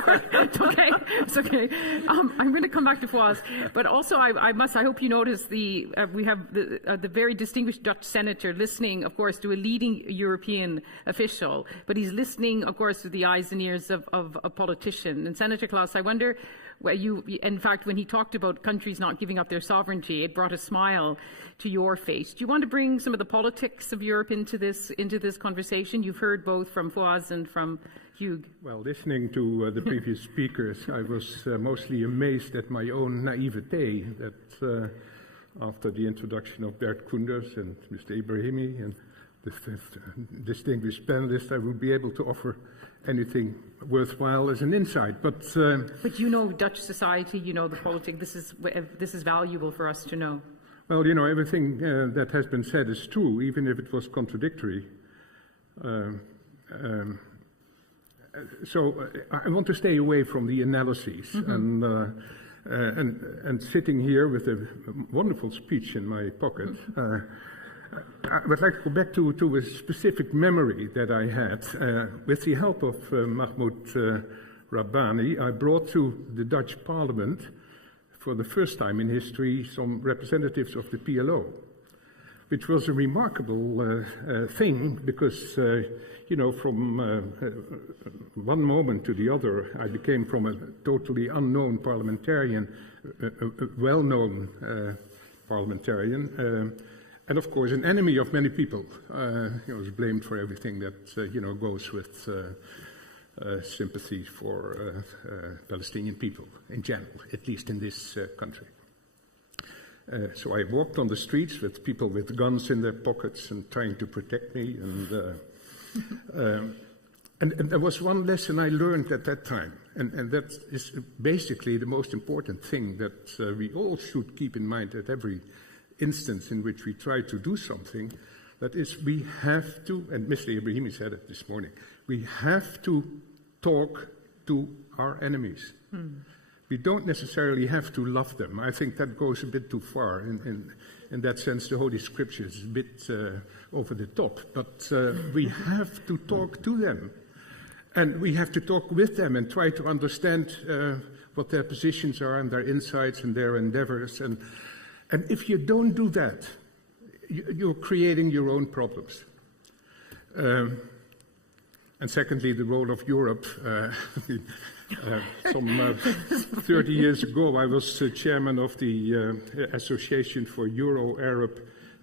okay. It's okay. I'm going to come back to Fawaz, but also I hope you notice we have the very distinguished Dutch senator listening, of course, to a leading European official, but he's listening, of course, with the eyes and ears of a politician. And Senator Klaus, I wonder, in fact, when he talked about countries not giving up their sovereignty, it brought a smile to your face. Do you want to bring some of the politics of Europe into this conversation? You've heard both from Fawaz and from Hugh. Well, listening to the previous speakers, I was mostly amazed at my own naivete that after the introduction of Bert Koenders and Mr. Ibrahimi and the distinguished panelists, I would be able to offer anything worthwhile as an insight. But you know Dutch society, you know the politics. This is valuable for us to know. well, you know, everything that has been said is true, even if it was contradictory. So I want to stay away from the analyses, and sitting here with a wonderful speech in my pocket, I would like to go back to a specific memory that I had. With the help of Mahmoud Rabbani, I brought to the Dutch Parliament, for the first time in history, some representatives of the PLO, which was a remarkable thing because, you know, from one moment to the other, I became from a totally unknown parliamentarian, a well-known parliamentarian, and of course an enemy of many people. He was blamed for everything that, you know, goes with sympathy for Palestinian people in general, at least in this country. So I walked on the streets with people with guns in their pockets and trying to protect me. And there was one lesson I learned at that time, and that is basically the most important thing that we all should keep in mind at every instance in which we try to do something. That is, we have to, and Mr. Ibrahimi said it this morning, we have to talk to our enemies. We don't necessarily have to love them. I think that goes a bit too far. In that sense, the Holy Scripture is a bit over the top. But we have to talk to them. And we have to talk with them and try to understand what their positions are and their insights and their endeavors. And if you don't do that, you're creating your own problems. And secondly, the role of Europe. Some 30 years ago, I was chairman of the Association for Euro-Arab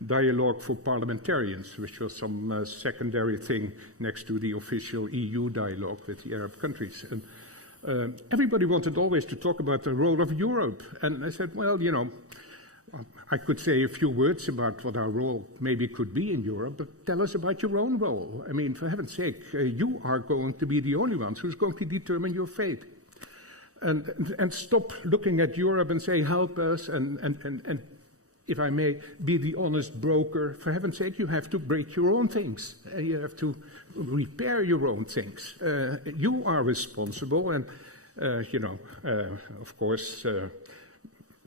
Dialogue for Parliamentarians, which was some secondary thing next to the official EU dialogue with the Arab countries. And everybody wanted always to talk about the role of Europe. And I said, well, you know, I could say a few words about what our role maybe could be in Europe, but tell us about your own role. I mean, for heaven's sake, you are going to be the only ones who's going to determine your fate. And stop looking at Europe and say, help us, and if I may, be the honest broker. For heaven's sake, you have to break your own things. You have to repair your own things. You are responsible, and, you know, of course,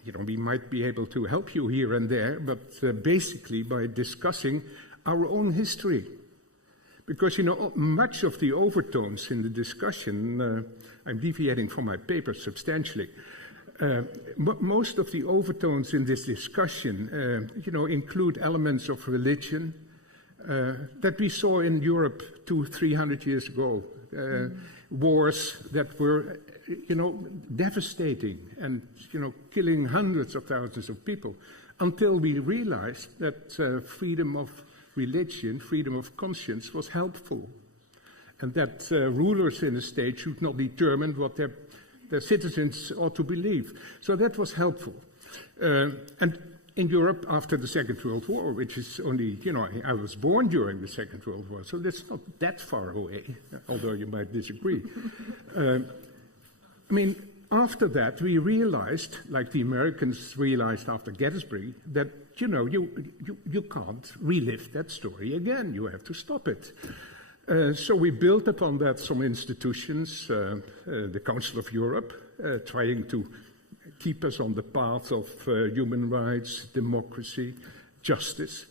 you know, we might be able to help you here and there, but basically by discussing our own history. Because, you know, much of the overtones in the discussion, I'm deviating from my paper substantially, but most of the overtones in this discussion, you know, include elements of religion that we saw in Europe 200-300 years ago. Wars that were, you know, devastating and, you know, killing hundreds of thousands of people, until we realized that freedom of religion, freedom of conscience was helpful, and that rulers in a state should not determine what their citizens ought to believe. So that was helpful. And in Europe after the Second World War, which is only, you know, I was born during the Second World War, so that's not that far away, although you might disagree. I mean, after that, we realized, like the Americans realized after Gettysburg, that, you know, you can't relive that story again. You have to stop it. So we built upon that some institutions, the Council of Europe, trying to keep us on the path of human rights, democracy, justice.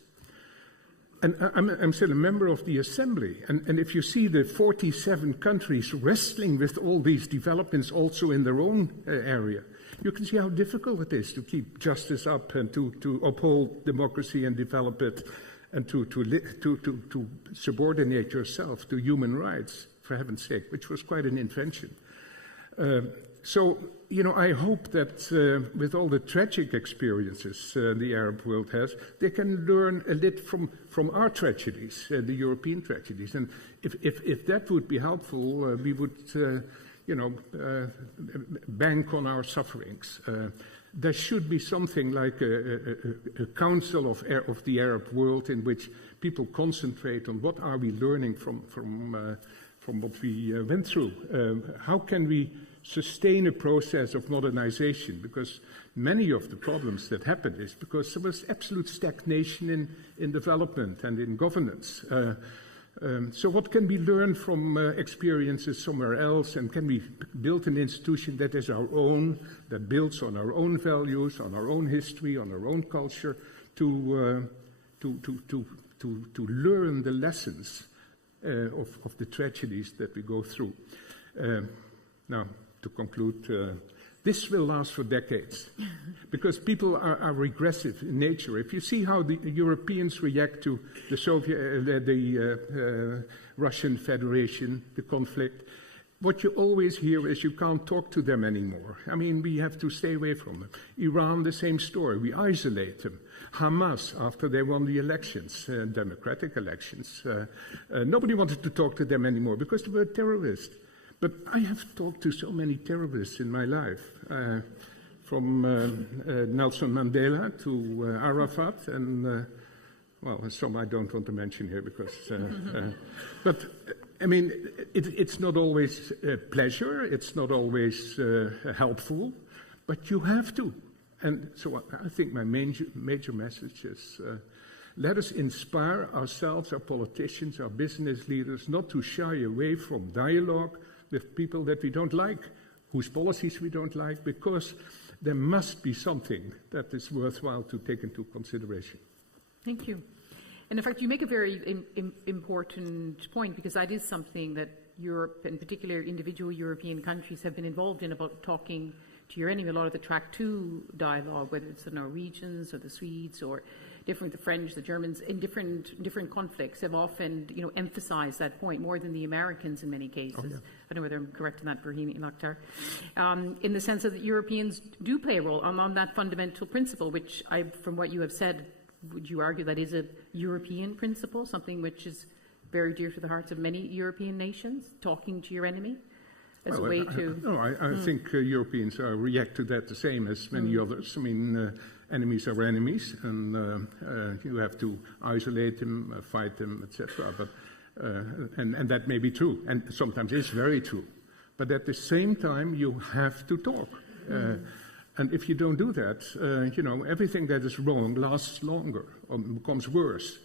And I'm still a member of the Assembly. And if you see the 47 countries wrestling with all these developments also in their own area, you can see how difficult it is to keep justice up and to uphold democracy and develop it, and to subordinate yourself to human rights, for heaven's sake, which was quite an invention. So, you know, I hope that with all the tragic experiences the Arab world has, they can learn a little from our tragedies, the European tragedies. And if that would be helpful, we would, you know, bank on our sufferings. There should be something like a council of the Arab world in which people concentrate on what are we learning from from what we went through. How can we sustain a process of modernization? Because many of the problems that happened is because there was absolute stagnation in development and in governance. So what can we learn from experiences somewhere else, and can we build an institution that is our own, that builds on our own values, on our own history, on our own culture, to learn the lessons of the tragedies that we go through. Now, to conclude, this will last for decades because people are regressive in nature. If you see how the Europeans react to the Russian Federation, the conflict, what you always hear is you can't talk to them anymore. I mean, we have to stay away from them. Iran, the same story. We isolate them. Hamas, after they won the elections, democratic elections, nobody wanted to talk to them anymore because they were terrorists. But I have talked to so many terrorists in my life, from Nelson Mandela to Arafat, and well, some I don't want to mention here because. But I mean, it's not always pleasure. It's not always helpful, but you have to. And so I think my major message is. Let us inspire ourselves, our politicians, our business leaders, not to shy away from dialogue with people that we don't like, whose policies we don't like, because there must be something that is worthwhile to take into consideration. Thank you. And in fact, you make a very important point, because that is something that Europe, in particular individual European countries, have been involved in, about talking to your enemy. A lot of the Track 2 dialogue, whether it's the Norwegians or the Swedes or the French, the Germans, in different conflicts, have often, emphasized that point more than the Americans in many cases. Oh, yeah. I don't know whether I'm correct in that, Brahimi Lakhtar. In the sense that Europeans do play a role on that fundamental principle, which, from what you have said, would you argue that is a European principle, something which is very dear to the hearts of many European nations, talking to your enemy as a way to... No, I think Europeans react to that the same as many others. I mean, enemies are enemies, and you have to isolate them, fight them, etc. But and that may be true, and sometimes it's very true. But at the same time, you have to talk. And if you don't do that, everything that is wrong lasts longer or becomes worse.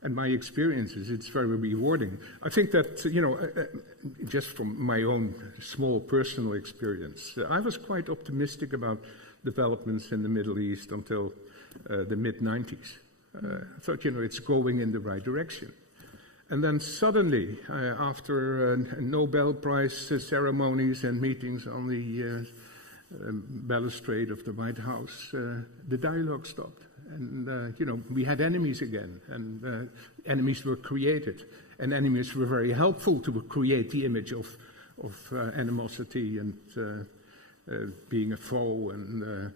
And my experience is it's very rewarding. I think that, just from my own small personal experience, I was quite optimistic about developments in the Middle East until the mid-90s. I thought, it's going in the right direction. And then suddenly, after Nobel Prize ceremonies and meetings on the balustrade of the White House, the dialogue stopped. And, we had enemies again, and enemies were created. And enemies were very helpful to create the image of animosity and being a foe. And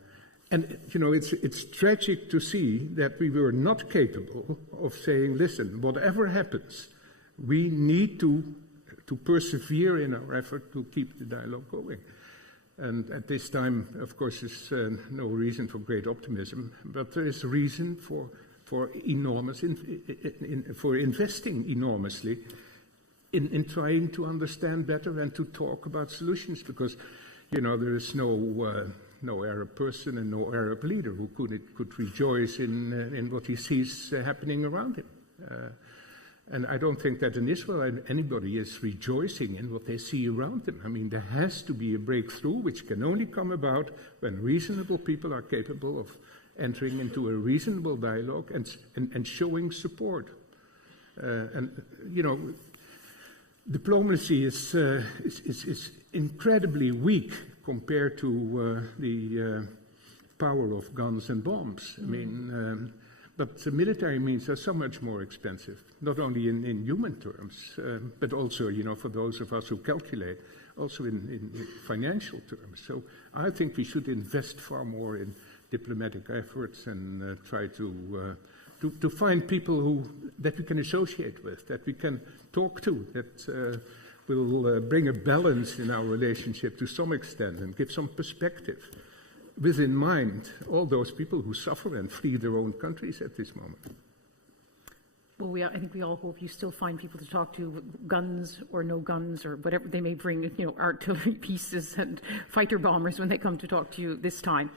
it's tragic to see that we were not capable of saying, listen, whatever happens, we need to persevere in our effort to keep the dialogue going. And at this time, of course, there's no reason for great optimism, but there is reason for investing enormously in trying to understand better and to talk about solutions, because there is no Arab person and no Arab leader who could rejoice in what he sees happening around him. And I don't think that in Israel anybody is rejoicing in what they see around them. I mean, there has to be a breakthrough, which can only come about when reasonable people are capable of entering into a reasonable dialogue and showing support. Diplomacy is incredibly weak compared to the power of guns and bombs. I mean, but the military means are so much more expensive, not only in human terms, but also, for those of us who calculate, also in financial terms. So I think we should invest far more in diplomatic efforts and try to find people that we can associate with, that we can talk to, that will bring a balance in our relationship to some extent and give some perspective, with in mind all those people who suffer and flee their own countries at this moment. Well, I think we all hope you still find people to talk to, guns or no guns or whatever they may bring, artillery pieces and fighter bombers when they come to talk to you this time.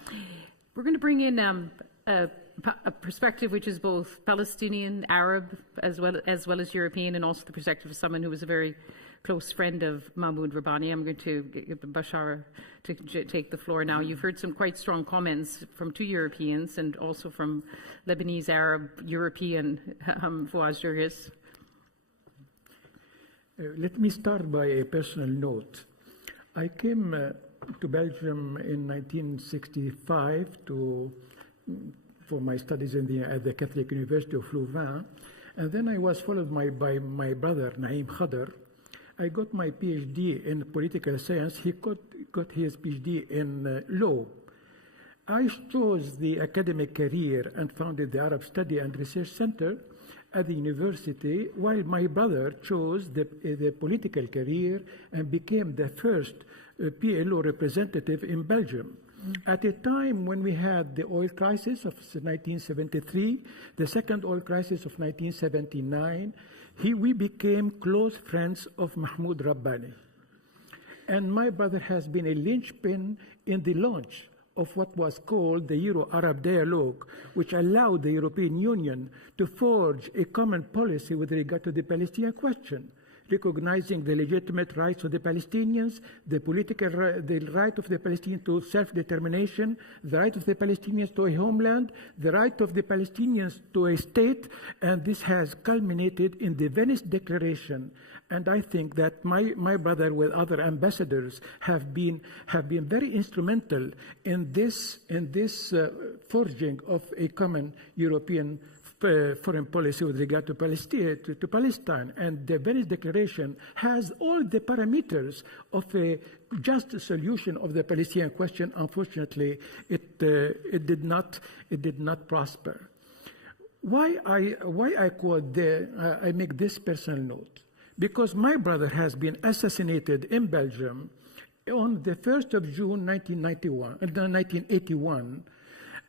We're going to bring in a perspective which is both Palestinian, Arab, as well as European, and also the perspective of someone who was a very close friend of Mahmoud Rabbani. I'm going to get Bashara to take the floor now. You've heard some quite strong comments from two Europeans and also from Lebanese, Arab, European, Fawaz, Gerges. Let me start by a personal note. I came to Belgium in 1965 for my studies at the Catholic University of Louvain, and then I was followed by my brother, Naim Khadr. I got my PhD in political science. He got his PhD in law. I chose the academic career and founded the Arab Study and Research Center at the university, while my brother chose the political career and became the first PLO representative in Belgium. At a time when we had the oil crisis of 1973, the second oil crisis of 1979, we became close friends of Mahmoud Rabbani. And my brother has been a linchpin in the launch of what was called the Euro-Arab dialogue, which allowed the European Union to forge a common policy with regard to the Palestinian question, recognizing the legitimate rights of the Palestinians, the right of the Palestinians to self-determination, the right of the Palestinians to a homeland, the right of the Palestinians to a state, and this has culminated in the Venice Declaration. And I think that my brother with other ambassadors have been very instrumental in this forging of a common European foreign policy with regard to Palestine. And the Venice Declaration has all the parameters of a just solution of the Palestinian question. Unfortunately, it did not prosper. Why I make this personal note? Because my brother has been assassinated in Belgium on the 1st of June 1981,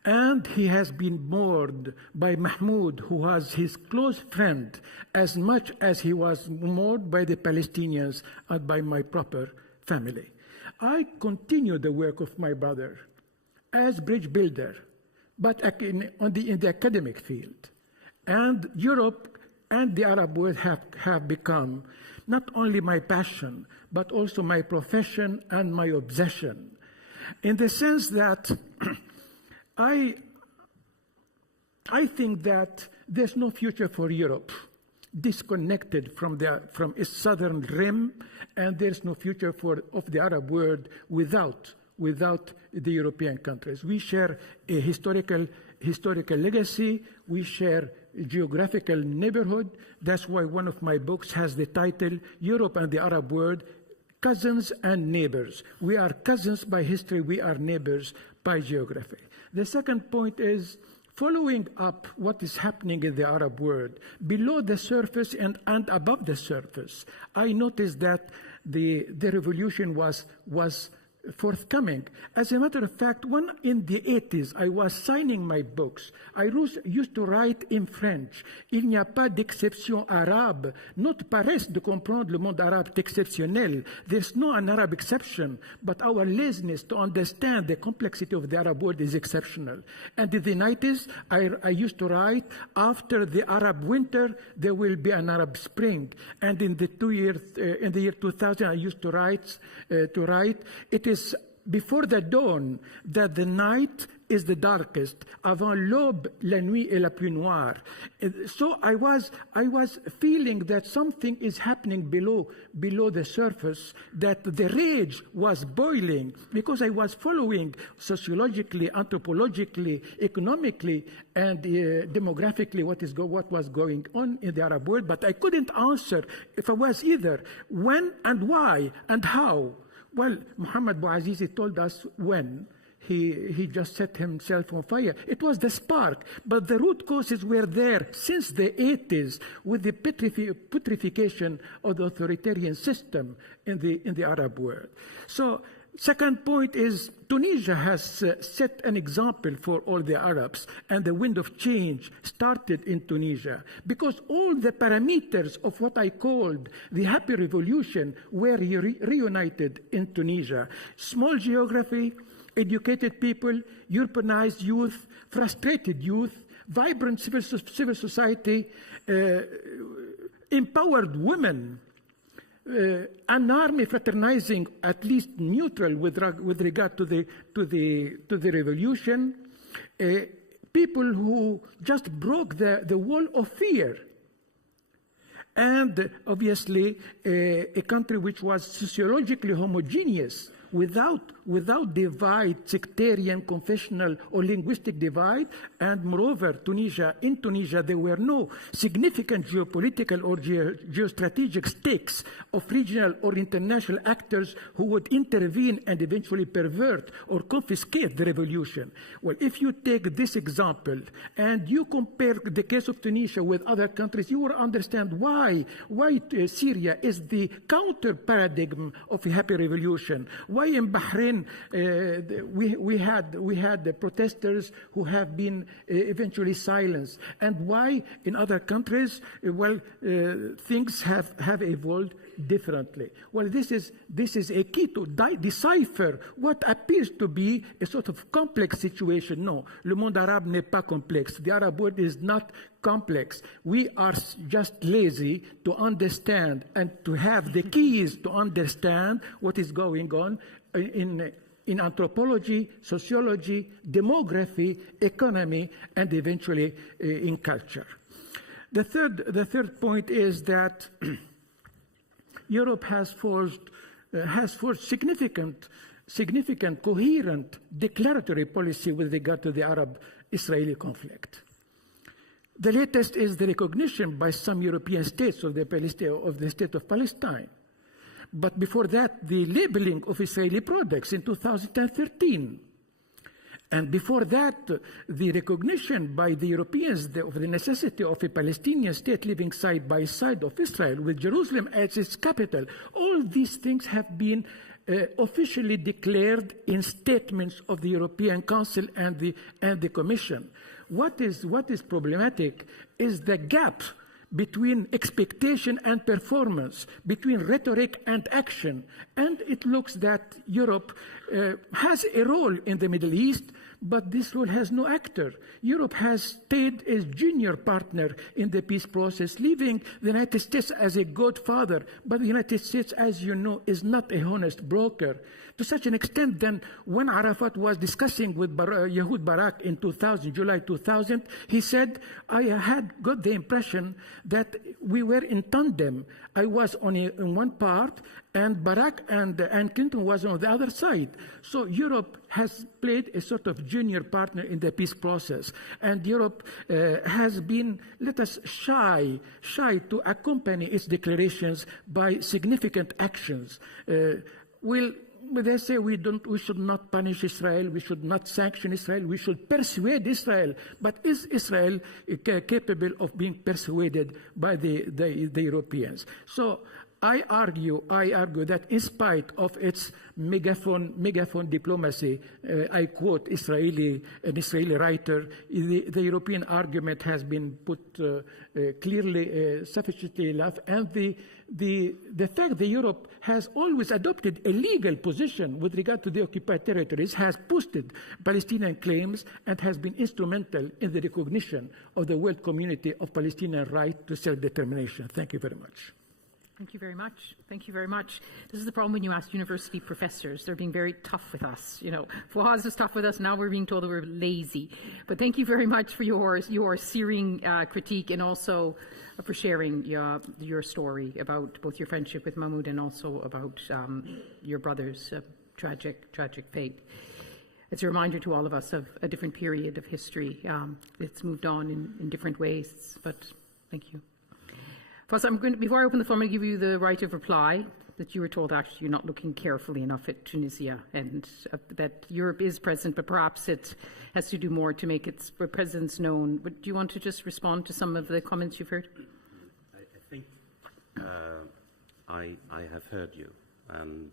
and he has been mourned by Mahmoud, who was his close friend, as much as he was mourned by the Palestinians and by my proper family. I continue the work of my brother as bridge builder, but in the academic field. And Europe and the Arab world have become not only my passion, but also my profession and my obsession, in the sense that I think that there's no future for Europe disconnected from its southern rim, and there's no future of the Arab world without the European countries. We share a historical legacy. We share geographical neighborhood. That's why one of my books has the title Europe and the Arab World, Cousins and Neighbors. We are cousins by history. We are neighbors by geography. The second point is following up what is happening in the Arab world, below the surface and above the surface. I noticed that the revolution was forthcoming. As a matter of fact, when in the 80s I was signing my books, I used to write in French, il n'y a pas d'exception arabe, not paraisse de comprendre le monde arabe exceptionnel. There's no an Arab exception, but our laziness to understand the complexity of the Arab world is exceptional. And in the 90s, I used to write, after the Arab winter, there will be an Arab spring. And in the year 2000, I used to write, it is before the dawn that the night is the darkest. Avant l'aube, la nuit est la plus noire. So I was feeling that something is happening below the surface, that the rage was boiling, because I was following sociologically, anthropologically, economically, and demographically what was going on in the Arab world, but I couldn't answer if I was either when and why and how. Well, Muhammad Bouazizi told us when. He just set himself on fire. It was the spark, but the root causes were there since the 80s with the putrefaction of the authoritarian system in the Arab world. So Second point is Tunisia has set an example for all the Arabs, and the wind of change started in Tunisia because all the parameters of what I called the happy revolution were reunited in Tunisia. Small geography, educated people, urbanized youth, frustrated youth, vibrant civil society, empowered women, an army fraternizing, at least neutral with regard to the revolution, people who just broke the wall of fear, and obviously a country which was sociologically homogeneous, without divide, sectarian, confessional, or linguistic divide. And moreover, in Tunisia, there were no significant geopolitical or geostrategic stakes of regional or international actors who would intervene and eventually pervert or confiscate the revolution. Well, if you take this example and you compare the case of Tunisia with other countries, you will understand why Syria is the counter paradigm of a happy revolution. Why in Bahrain we had the protesters who have been eventually silenced, and why in other countries, things have evolved differently. Well, this is a key to decipher what appears to be a sort of complex situation. No, le monde arabe n'est pas complexe. The Arab world is not complex. We are just lazy to understand and to have the keys to understand what is going on in anthropology, sociology, demography, economy, and eventually in culture. The third point is that Europe has forged significant, coherent, declaratory policy with regard to the Arab-Israeli conflict. The latest is the recognition by some European states of the state of Palestine. But before that, the labeling of Israeli products in 2013. And before that, the recognition by the Europeans of the necessity of a Palestinian state living side by side of Israel with Jerusalem as its capital. All these things have been officially declared in statements of the European Council and the Commission. What is problematic is the gap between expectation and performance, between rhetoric and action. And it looks that Europe has a role in the Middle East, but this role has no actor. Europe has stayed as junior partner in the peace process, leaving the United States as a godfather. But the United States, as you know, is not a honest broker. To such an extent, then, when Arafat was discussing with Yehud Barak in July 2000, he said, I had got the impression that we were in tandem. I was on one part, and Barak and Clinton was on the other side. So Europe has played a sort of junior partner in the peace process. And Europe has been, shy to accompany its declarations by significant actions. They say we should not punish Israel, we should not sanction Israel, we should persuade Israel. But is Israel capable of being persuaded by the Europeans? So I argue that in spite of its megaphone diplomacy, I quote an Israeli writer, the European argument has been put clearly, sufficiently enough, and the fact that Europe has always adopted a legal position with regard to the occupied territories has boosted Palestinian claims and has been instrumental in the recognition of the world community of Palestinian right to self-determination. Thank you very much. Thank you very much. Thank you very much. This is the problem when you ask university professors. They're being very tough with us. You know, Fawaz was tough with us. Now we're being told that we're lazy. But thank you very much for your searing critique, and also for sharing your story about both your friendship with Mahmoud and also about your brother's tragic fate. It's a reminder to all of us of a different period of history. It's moved on in different ways, but thank you. First, before I open the floor, I'm going to give you the right of reply, that you were told actually you're not looking carefully enough at Tunisia, and that Europe is present, but perhaps it has to do more to make its presence known. But do you want to just respond to some of the comments you've heard? I think I have heard you, and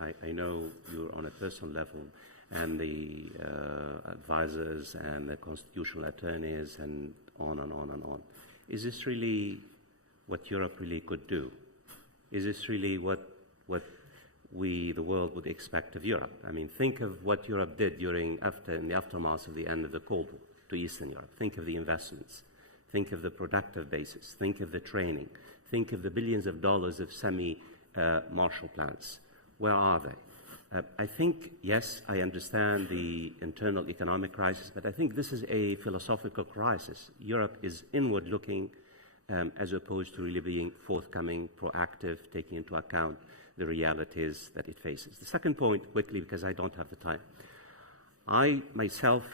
I know you're on a personal level, and the advisors and the constitutional attorneys and on and on and on. Is this really what Europe really could do? Is this really what we, the world, would expect of Europe? I mean, think of what Europe did in the aftermath of the end of the Cold War to Eastern Europe. Think of the investments. Think of the productive basis. Think of the training. Think of the billions of dollars of semi-Marshall plans. Where are they? I think, yes, I understand the internal economic crisis, but I think this is a philosophical crisis. Europe is inward-looking as opposed to really being forthcoming, proactive, taking into account the realities that it faces. The second point, quickly, because I don't have the time. I, myself,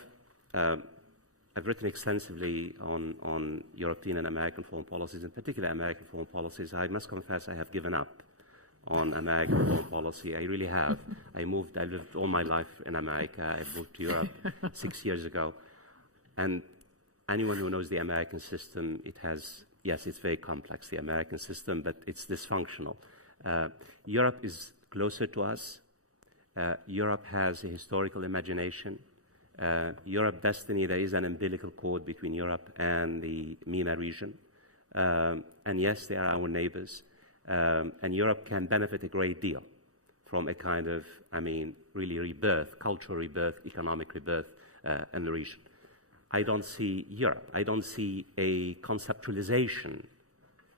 I've written extensively on European and American foreign policies, in particular American foreign policies. I must confess I have given up on American foreign policy. I really have. I lived all my life in America. I moved to Europe 6 years ago. And anyone who knows the American system, yes, it's very complex, the American system, but it's dysfunctional. Europe is closer to us. Europe has a historical imagination. Europe destiny, there is an umbilical cord between Europe and the MENA region. And yes, they are our neighbors. And Europe can benefit a great deal from a kind of, really rebirth, cultural rebirth, economic rebirth in the region. I don't see Europe. I don't see a conceptualization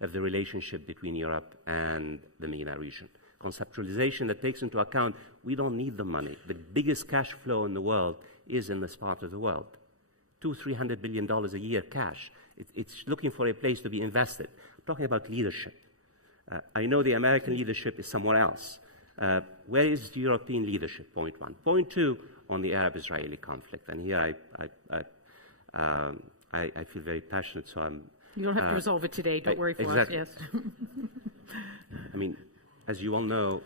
of the relationship between Europe and the MENA region. Conceptualization that takes into account we don't need the money. The biggest cash flow in the world is in this part of the world. $200–300 billion a year cash. It's looking for a place to be invested. I'm talking about leadership. I know the American leadership is somewhere else. Where is the European leadership? Point one. Point two, on the Arab-Israeli conflict. And here I feel very passionate, so I'm... You don't have to resolve it today. Don't worry, Fawaz. Exactly. Yes. As you all know,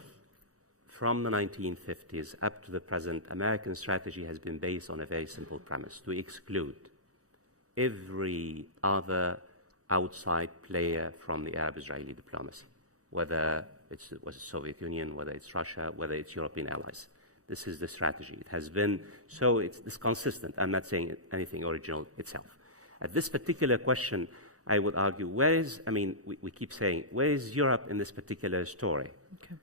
from the 1950s up to the present, American strategy has been based on a very simple premise: to exclude every other outside player from the Arab-Israeli diplomacy, whether it was the Soviet Union, whether it's Russia, whether it's European allies. This is the strategy. It has been so. It's consistent. I'm not saying anything original itself. At this particular question, I would argue, where is, we keep saying, where is Europe in this particular story? Okay.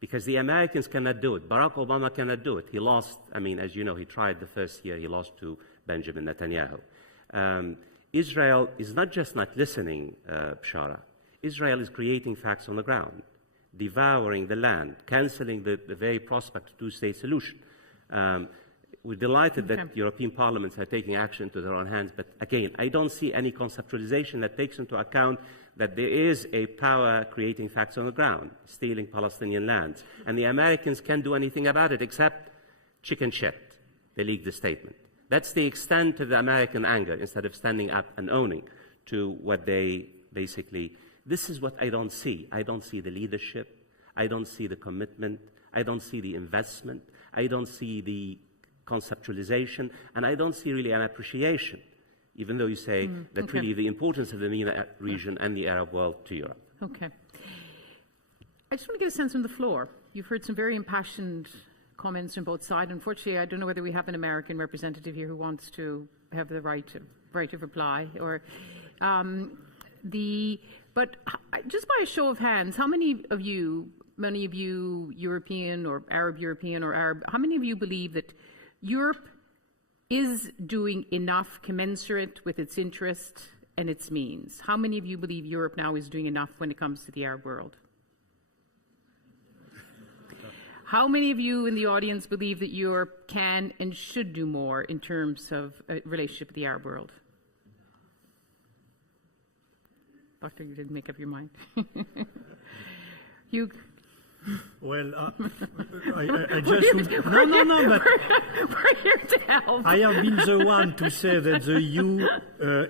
Because the Americans cannot do it. Barack Obama cannot do it. He lost, as you know, he tried the first year, he lost to Benjamin Netanyahu. Israel is not just not listening, Bshara. Israel is creating facts on the ground, devouring the land, cancelling the very prospect of two-state solution. We're delighted that European parliaments are taking action into their own hands, but again, I don't see any conceptualization that takes into account that there is a power creating facts on the ground, stealing Palestinian lands, and the Americans can't do anything about it except chicken shit. They leaked the statement. That's the extent of the American anger, instead of standing up and owning to what they basically... This is what I don't see. I don't see the leadership. I don't see the commitment. I don't see the investment. I don't see the conceptualization, and I don't see really an appreciation, even though you say that really the importance of the MENA region and the Arab world to Europe. Okay. I just want to get a sense from the floor. You've heard some very impassioned comments from both sides. Unfortunately, I don't know whether we have an American representative here who wants to have the right of reply, or but just by a show of hands, how many of you European or Arab, how many of you believe that Europe is doing enough commensurate with its interest and its means? How many of you believe Europe now is doing enough when it comes to the Arab world? How many of you in the audience believe that Europe can and should do more in terms of a relationship with the Arab world? Doctor, you didn't make up your mind. You... Well, I just... No, but... We're here to help. I have been the one to say that the EU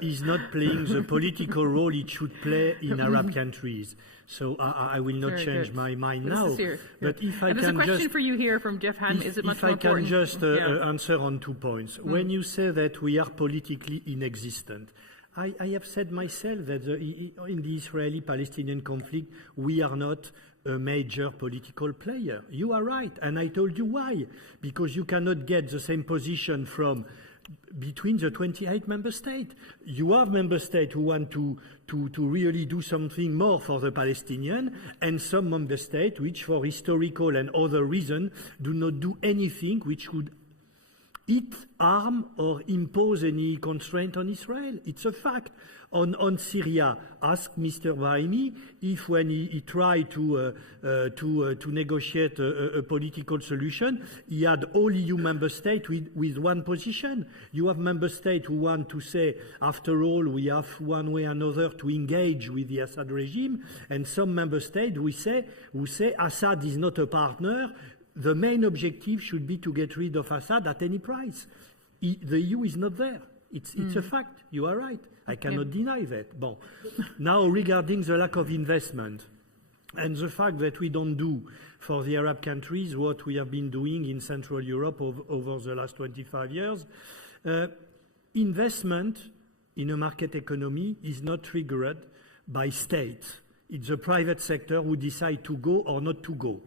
is not playing the political role it should play in Arab countries. So I will not change my mind now. But if I can just... There's a question for you here from Jeff Hannon. Is it much more important? If I can just answer on 2 points. When you say that we are politically inexistent, I have said myself that in the Israeli-Palestinian conflict, we are not a major political player. You are right, and I told you why. Because you cannot get the same position from between the 28 member states. You have member states who want to really do something more for the Palestinian, and some member states which, for historical and other reasons, do not do anything which would harm or impose any constraint on Israel. It's a fact. On Syria, ask Mr. Brahimi if when he tried to negotiate a political solution, he had all EU member states with one position. You have member states who want to say, after all, we have one way or another to engage with the Assad regime, and some member states who say Assad is not a partner. The main objective should be to get rid of Assad at any price. The EU is not there. It's a fact. You are right. I cannot deny that. Bon. Now, regarding the lack of investment and the fact that we don't do for the Arab countries what we have been doing in Central Europe over the last 25 years, investment in a market economy is not triggered by states. It's the private sector who decide to go or not to go.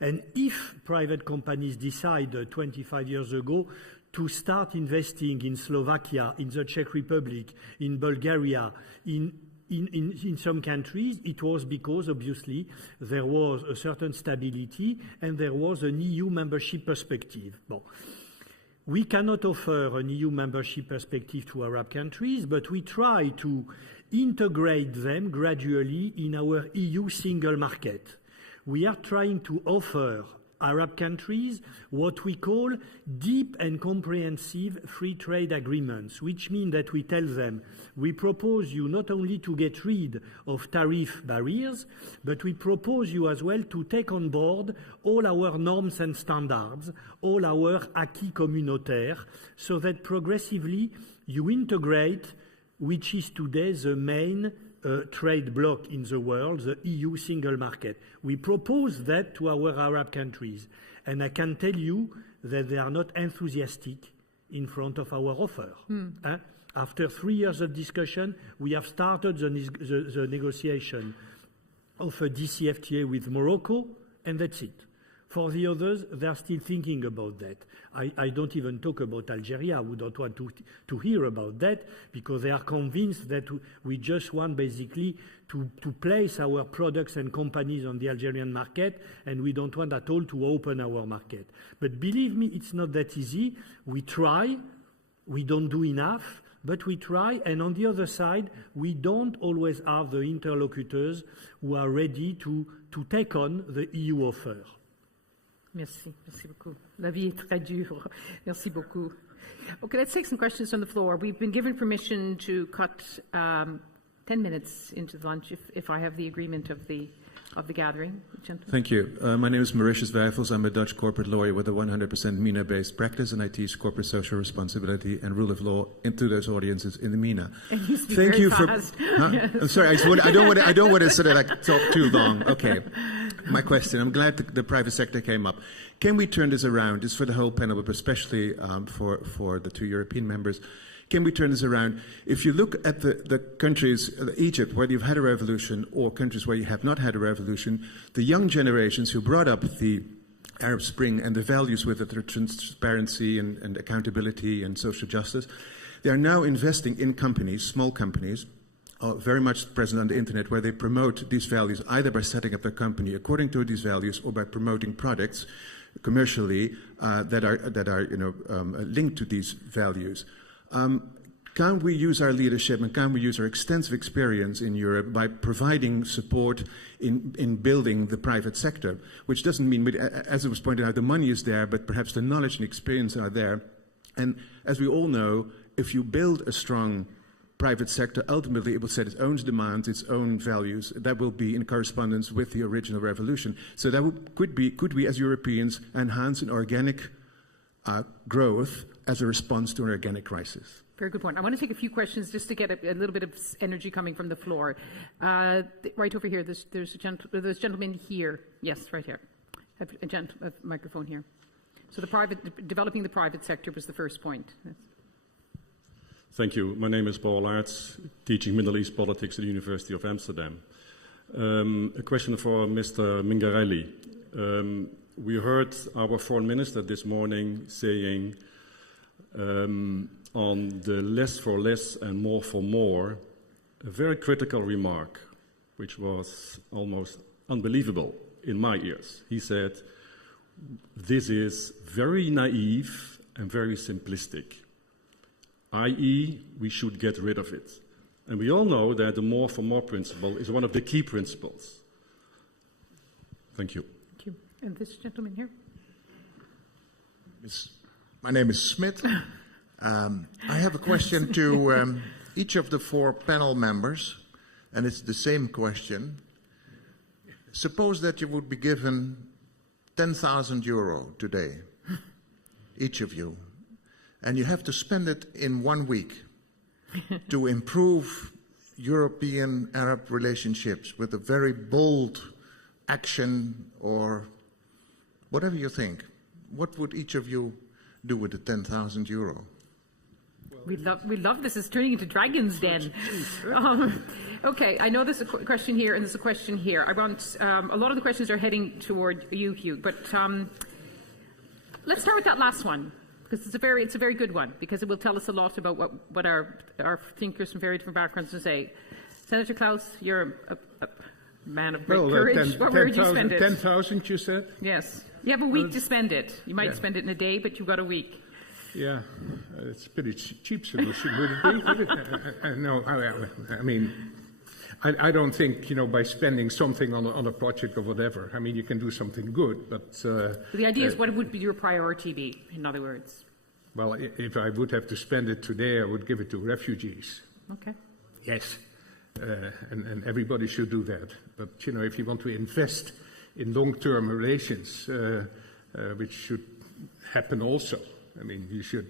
And if private companies decide 25 years ago to start investing in Slovakia, in the Czech Republic, in Bulgaria, in some countries, it was because, obviously, there was a certain stability and there was an EU membership perspective. Bon. We cannot offer an EU membership perspective to Arab countries, but we try to integrate them gradually in our EU single market. We are trying to offer Arab countries what we call deep and comprehensive free trade agreements, which mean that we tell them we propose you not only to get rid of tariff barriers, but we propose you as well to take on board all our norms and standards, all our acquis communautaire, so that progressively you integrate, which is today the main trade bloc in the world, the EU single market. We propose that to our Arab countries, and I can tell you that they are not enthusiastic in front of our offer. After 3 years of discussion, we have started the negotiation of a DCFTA with Morocco, and that's it. For the others, they are still thinking about that. I don't even talk about Algeria, who don't want to hear about that, because they are convinced that we just want basically to place our products and companies on the Algerian market, and we don't want at all to open our market. But believe me, it's not that easy. We try, we don't do enough, but we try, and on the other side, we don't always have the interlocutors who are ready to take on the EU offer. Merci. Merci beaucoup. La vie est très dure. Merci beaucoup. Okay, let's take some questions from the floor. We've been given permission to cut 10 minutes into the lunch if I have the agreement of the gathering. Gentlemen. Thank you. My name is Mauritius Wijfels. I'm a Dutch corporate lawyer with a 100% MENA-based practice, and I teach corporate social responsibility and rule of law into those audiences in the MENA. And you speak very fast. Yes. I'm sorry. I don't want to sort of like talk too long. Okay. My question. I'm glad the private sector came up. Can we turn this around? This is for the whole panel, but especially for the two European members. Can we turn this around? If you look at the countries, Egypt, where you've had a revolution, or countries where you have not had a revolution, the young generations who brought up the Arab Spring and the values with it, the transparency and accountability and social justice, they are now investing in companies, small companies, very much present on the internet, where they promote these values either by setting up their company according to these values or by promoting products commercially that are linked to these values. Can we use our leadership and can we use our extensive experience in Europe by providing support in building the private sector, which doesn't mean, as it was pointed out, the money is there, but perhaps the knowledge and experience are there. And as we all know, if you build a strong private sector, ultimately it will set its own demands, its own values, that will be in correspondence with the original revolution. So that could we as Europeans enhance an organic growth as a response to an organic crisis? Very good point. I want to take a few questions just to get a little bit of energy coming from the floor. Right over here, there's a gentleman here. Yes, right here. A microphone here. So developing the private sector was the first point. Yes. Thank you. My name is Paul Aerts, teaching Middle East politics at the University of Amsterdam. A question for Mr. Mingarelli. We heard our foreign minister this morning saying on the less for less and more for more, a very critical remark, which was almost unbelievable in my ears. He said, this is very naive and very simplistic, i.e., we should get rid of it. And we all know that the more for more principle is one of the key principles. Thank you. Thank you. And this gentleman here. My name is Smith. I have a question to each of the four panel members, and it's the same question. Suppose that you would be given 10,000 euro today, each of you, and you have to spend it in 1 week to improve European-Arab relationships with a very bold action or whatever you think. What would each of you do with the 10,000 euro? We love this. It's turning into Dragon's Den. Okay, I know there's a question here and there's a question here. I want a lot of the questions are heading toward you, Hugh, but let's start with that last one because it's a very good one because it will tell us a lot about what our thinkers from very different backgrounds will say. Senator Klaus, you're a man of great courage. Where would you spend it? 10,000, you said? Yes. You have a week to spend it. You might spend it in a day, but you've got a week. Yeah, it's a pretty cheap solution, would it be? No, I mean, I don't think, by spending something on a project or whatever, I mean, you can do something good, but... the idea is what would your priority be, in other words? Well, if I would have to spend it today, I would give it to refugees. Okay. Yes, and everybody should do that. But, if you want to invest in long-term relations, which should happen also, I mean, you should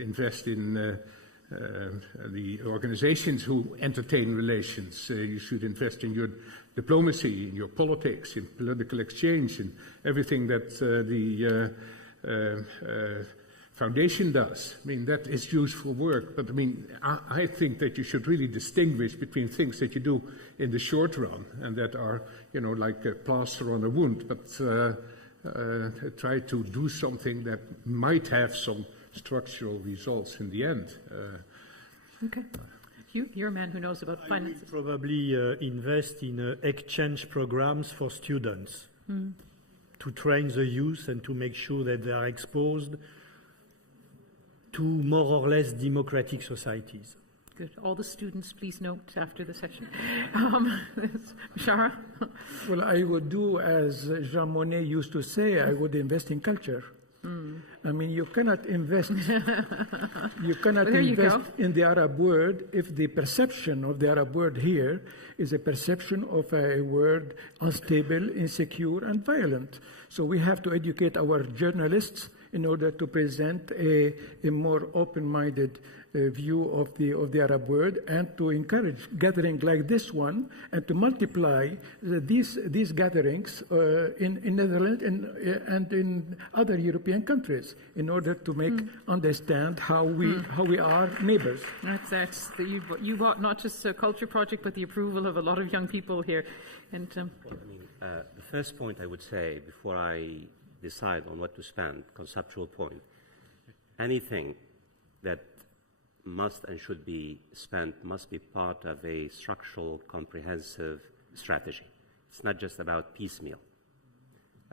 invest in the organizations who entertain relations. You should invest in your diplomacy, in your politics, in political exchange, in everything that the foundation does. I mean, that is useful work. But, I mean, I think that you should really distinguish between things that you do in the short run and that are, like a plaster on a wound. But try to do something that might have some structural results in the end. Okay. You're a man who knows about finances. I would probably invest in exchange programs for students to train the youth and to make sure that they are exposed to more or less democratic societies. Good. All the students, please note after the session. Shara? Well, I would do as Jean Monnet used to say, I would invest in culture. I mean, you cannot invest, in the Arab world if the perception of the Arab world here is a perception of a world unstable, insecure, and violent. So we have to educate our journalists in order to present a more open-minded view of the Arab world and to encourage gatherings like this one and to multiply these gatherings in Netherlands and in other European countries in order to make understand how we are neighbors. You bought not just a culture project but the approval of a lot of young people here. And the first point I would say before I decide on what to spend, conceptual point, anything that must and should be spent must be part of a structural, comprehensive strategy. It's not just about piecemeal.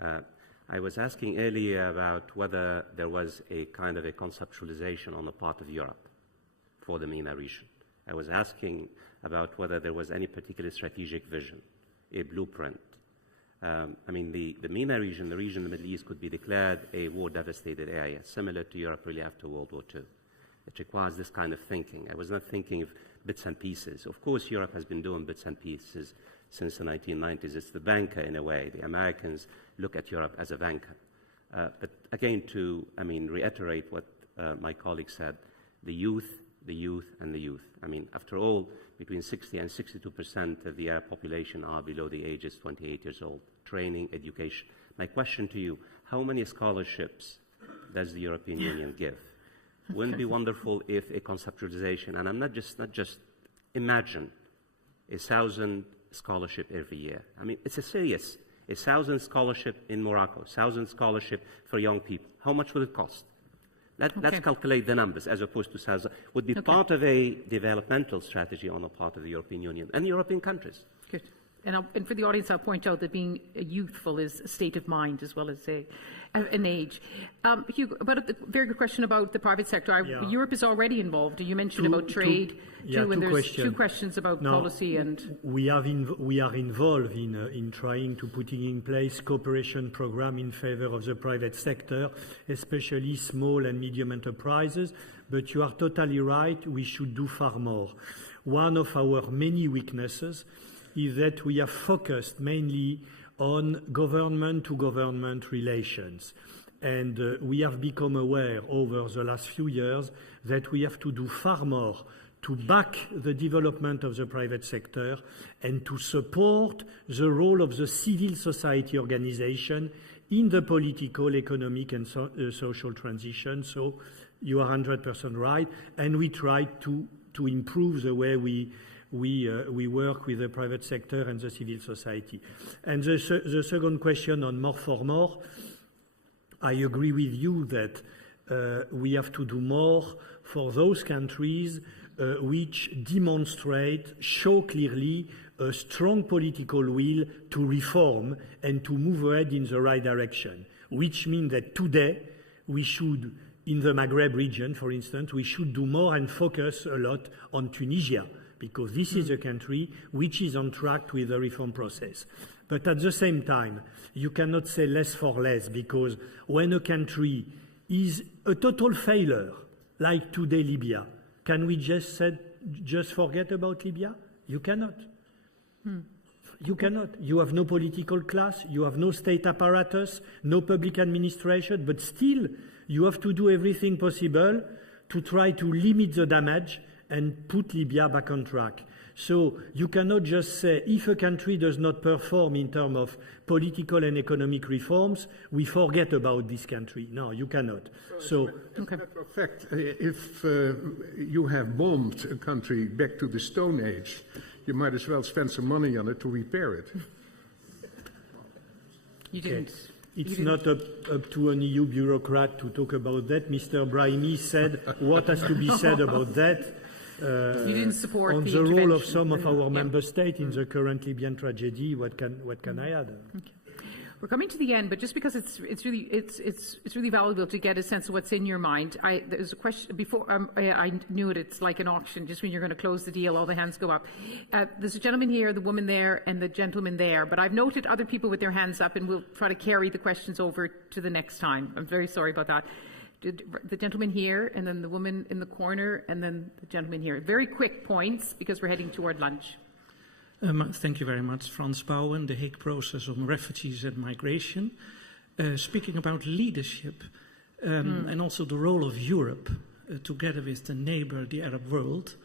I was asking earlier about whether there was a kind of a conceptualization on the part of Europe for the MENA region. I was asking about whether there was any particular strategic vision, a blueprint. I mean, the MENA region, the region in the Middle East, could be declared a war-devastated area, similar to Europe really after World War II. It requires this kind of thinking. I was not thinking of bits and pieces. Of course, Europe has been doing bits and pieces since the 1990s. It's the banker in a way. The Americans look at Europe as a banker. But again, to reiterate what my colleague said, the youth, and the youth. I mean, after all, between 60 and 62% of the Arab population are below the ages 28 years old. Training, education. My question to you, how many scholarships does the European Union give? Wouldn't it be wonderful if a conceptualization, and I'm not just imagine 1,000 scholarship every year. I mean, it's a 1,000 scholarship in Morocco, 1,000 scholarship for young people. How much would it cost? Let's calculate the numbers as opposed to 1,000. Would be part of a developmental strategy on the part of the European Union and European countries. Good. And for the audience, I'll point out that being youthful is a state of mind as well as an age. Hugo, but a very good question about the private sector. Europe is already involved. You mentioned about trade, and there's two questions about policy and. We are involved in trying to putting in place cooperation program in favor of the private sector, especially small and medium enterprises. But you are totally right. We should do far more. One of our many weaknesses is that we are focused mainly on government-to-government relations. And we have become aware over the last few years that we have to do far more to back the development of the private sector and to support the role of the civil society organization in the political, economic, and social transition. So you are 100% right. And we try to improve the way we work with the private sector and the civil society. And the second question on more for more, I agree with you that we have to do more for those countries which show clearly a strong political will to reform and to move ahead in the right direction, which means that today we should, in the Maghreb region, for instance, we should do more and focus a lot on Tunisia, because this is a country which is on track with the reform process. But at the same time, you cannot say less for less, because when a country is a total failure, like today Libya, can we just forget about Libya? You cannot. You cannot. You have no political class, you have no state apparatus, no public administration, but still you have to do everything possible to try to limit the damage and put Libya back on track. So you cannot just say, if a country does not perform in terms of political and economic reforms, we forget about this country. No, you cannot. So, as a matter of fact, if you have bombed a country back to the Stone Age, you might as well spend some money on it to repair it. You didn't. It's not up to an EU bureaucrat to talk about that. Mr. Brahimi said what has to be said about that. You didn't support on the role of some of our member states in the current Libyan tragedy. What can I add? Okay. We're coming to the end, but just because it's really valuable to get a sense of what's in your mind. There's a question before. I knew it. It's like an auction. Just when you're going to close the deal, all the hands go up. There's a gentleman here, the woman there, and the gentleman there. But I've noted other people with their hands up, and we'll try to carry the questions over to the next time. I'm very sorry about that. The gentleman here, and then the woman in the corner, and then the gentleman here. Very quick points because we're heading toward lunch. Thank you very much, Frans Bouwen, the Hague Process on Refugees and Migration. Speaking about leadership and also the role of Europe together with the neighbor, the Arab world,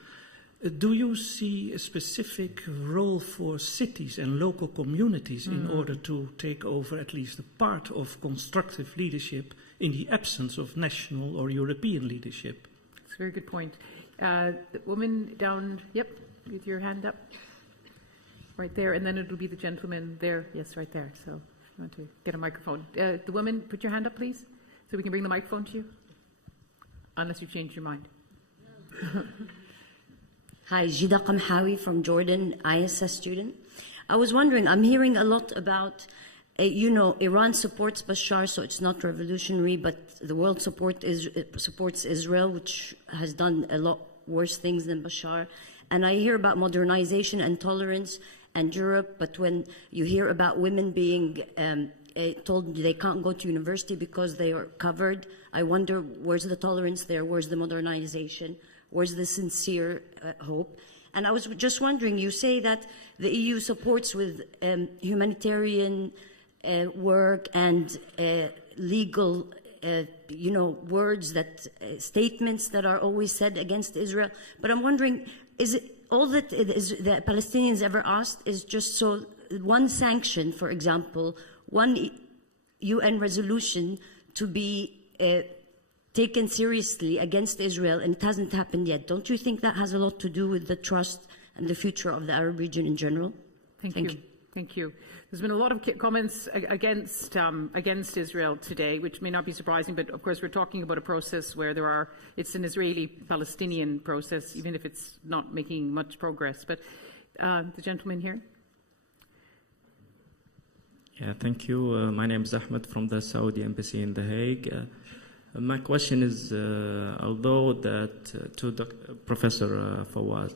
do you see a specific role for cities and local communities in order to take over at least a part of constructive leadership in the absence of national or European leadership? That's a very good point. The woman down, with your hand up. Right there, and then it'll be the gentleman there. Yes, right there. So if you want to get a microphone. The woman, put your hand up, please, so we can bring the microphone to you. Unless you changed your mind. Hi, Jida Qamhawi from Jordan, ISS student. I was wondering, I'm hearing a lot about, Iran supports Bashar, so it's not revolutionary, but the world supports Israel, which has done a lot worse things than Bashar. And I hear about modernization and tolerance and Europe, but when you hear about women being told they can't go to university because they are covered, I wonder, where's the tolerance there? Where's the modernization? Where's the sincere hope? And I was just wondering, you say that the EU supports with humanitarian work and legal words statements that are always said against Israel. But I'm wondering, is it all that the Palestinians ever asked is just so one sanction, for example, one UN resolution to be taken seriously against Israel, and it hasn't happened yet. Don't you think that has a lot to do with the trust and the future of the Arab region in general? Thank you. Thank you. There's been a lot of comments against Israel today, which may not be surprising, but of course we're talking about a process where it's an Israeli-Palestinian process, even if it's not making much progress. But the gentleman here. Yeah, thank you. My name is Ahmed from the Saudi Embassy in The Hague. My question is, although that to Professor Fawaz,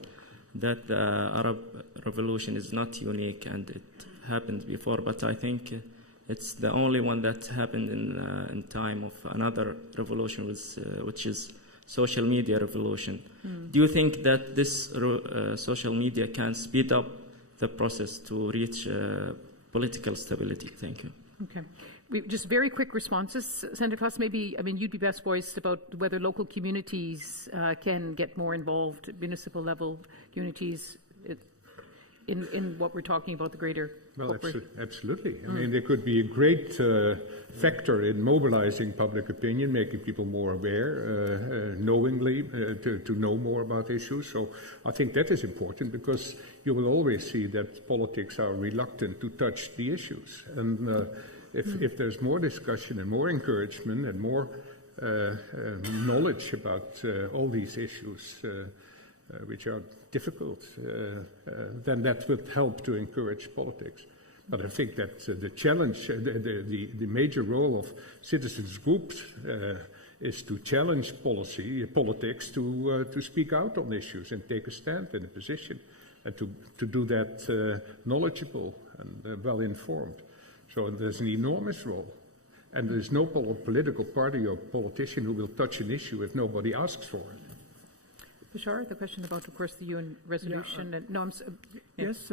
that the Arab Revolution is not unique and it happened before, but I think it's the only one that happened in time of another revolution, which is social media revolution. Do you think that this social media can speed up the process to reach political stability? Thank you. Okay. Just very quick responses. Senator Klaas, you'd be best voiced about whether local communities can get more involved, municipal level communities, in what we're talking about, the greater... Well, absolutely. I mean, there could be a great factor in mobilizing public opinion, making people more aware, knowingly, to know more about issues. So I think that is important, because you will always see that politics are reluctant to touch the issues. And if there's more discussion and more encouragement and more knowledge about all these issues, which are difficult, then that would help to encourage politics. But I think that the challenge, the major role of citizens groups is to challenge politics to speak out on issues and take a stand and a position, and to do that knowledgeable and well informed. So there's an enormous role. And there's no political party or politician who will touch an issue if nobody asks for it. Bashar, the question about, of course, the UN resolution. Yes,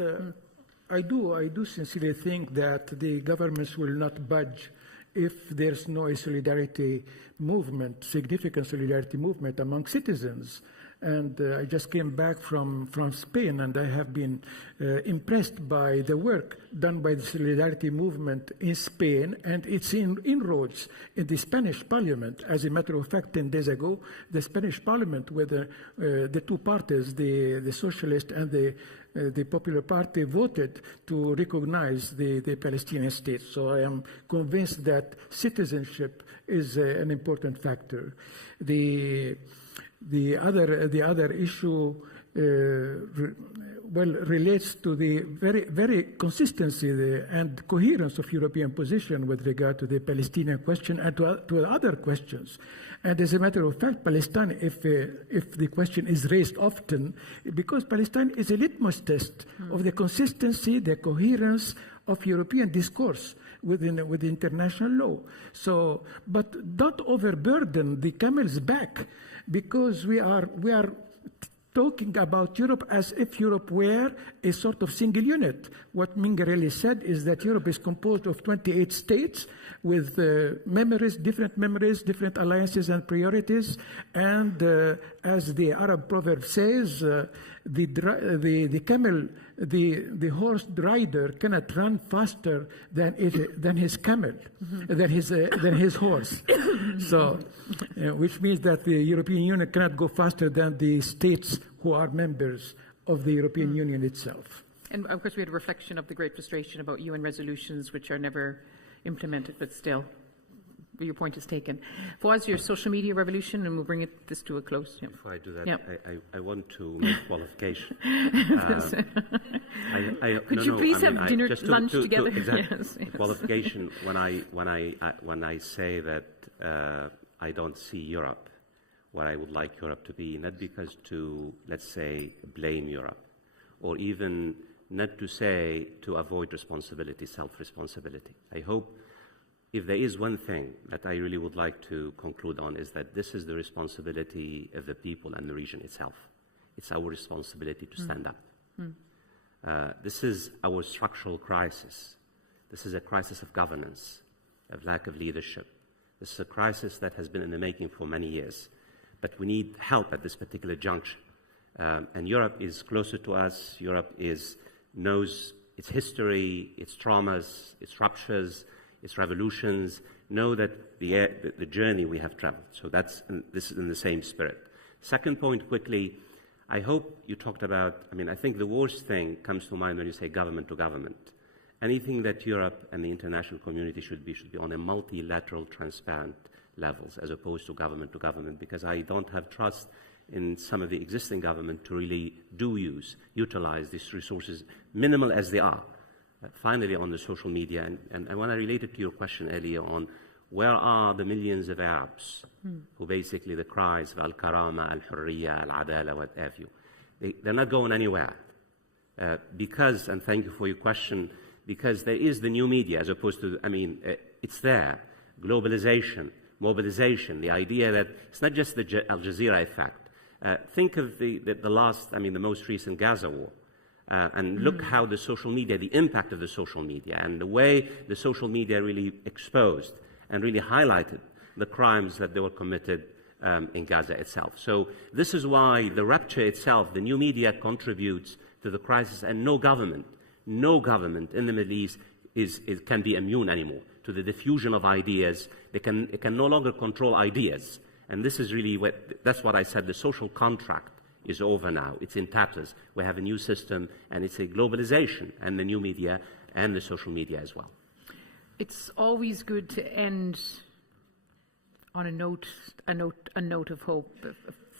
I do sincerely think that the governments will not budge if there's no solidarity movement, significant solidarity movement among citizens. And I just came back from Spain, and I have been impressed by the work done by the solidarity movement in Spain and its inroads in the Spanish parliament. As a matter of fact, 10 days ago, the Spanish parliament, with the two parties, the Socialist and the Popular Party, voted to recognize the Palestinian state. So I am convinced that citizenship is an important factor. The other issue relates to the very consistency and coherence of European position with regard to the Palestinian question and to other questions. And as a matter of fact, Palestine, if the question is raised often, because Palestine is a litmus test of the consistency, the coherence of European discourse within international law. So, but don't overburden the camel's back, because we are talking about Europe as if Europe were a sort of single unit. What Mingarelli said is that Europe is composed of 28 states with different alliances and priorities. And as the Arab proverb says, the horse rider cannot run faster than his camel, than his horse. So, which means that the European Union cannot go faster than the states who are members of the European Union itself. And of course, we had a reflection of the great frustration about UN resolutions, which are never implemented, but still, your point is taken. Fawaz, your social media revolution, and we'll bring this to a close. Yep. Before I do that, yep. I want to make qualification. Could you please have lunch together? Exactly. Yes. Qualification. When I say that I don't see Europe what I would like Europe to be, not because to, let's say, blame Europe, or even not to say to avoid responsibility, self-responsibility. I hope if there is one thing that I really would like to conclude on, is that this is the responsibility of the people and the region itself. It's our responsibility to stand up. This is our structural crisis. This is a crisis of governance, of lack of leadership. This is a crisis that has been in the making for many years. But we need help at this particular juncture. And Europe is closer to us. Europe knows its history, its traumas, its ruptures, its revolutions, know that the journey we have traveled. So this is in the same spirit. Second point, quickly, I hope you talked about, I think the worst thing comes to mind when you say government to government. Anything that Europe and the international community should be on a multilateral, transparent levels as opposed to government, because I don't have trust in some of the existing government to really utilize these resources, minimal as they are. Finally, on the social media, and when I related to your question earlier on, where are the millions of Arabs who basically the cries of al-karama, al-hurriya, al-adala, what have you, they're not going anywhere. Because, and thank you for your question, because there is the new media as opposed to, it's there. Globalization, mobilization, the idea that it's not just the Al Jazeera effect. Think of the most recent Gaza war. And look how the social media, the impact of the social media, and the way the social media really exposed and really highlighted the crimes that they were committed in Gaza itself. So this is why the rupture itself, the new media contributes to the crisis, and no government in the Middle East can be immune anymore to the diffusion of ideas. It can no longer control ideas. And this is really that's what I said, the social contract is over now. It's in tatters. We have a new system, and it's a globalization, and the new media and the social media as well. It's always good to end on a note of hope.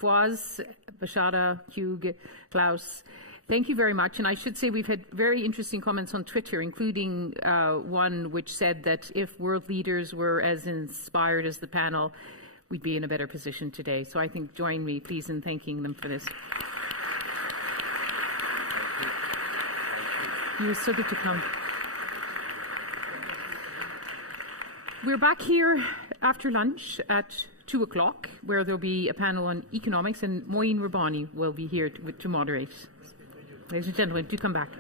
Fawaz, Bashara, Hugh, Klaus, thank you very much. And I should say we've had very interesting comments on Twitter, including one which said that if world leaders were as inspired as the panel, we'd be in a better position today. So I think join me, please, in thanking them for this. You were so good to come. We're back here after lunch at 2 o'clock, where there'll be a panel on economics, and Lutfia Rabbani will be here to moderate. Ladies and gentlemen, do come back.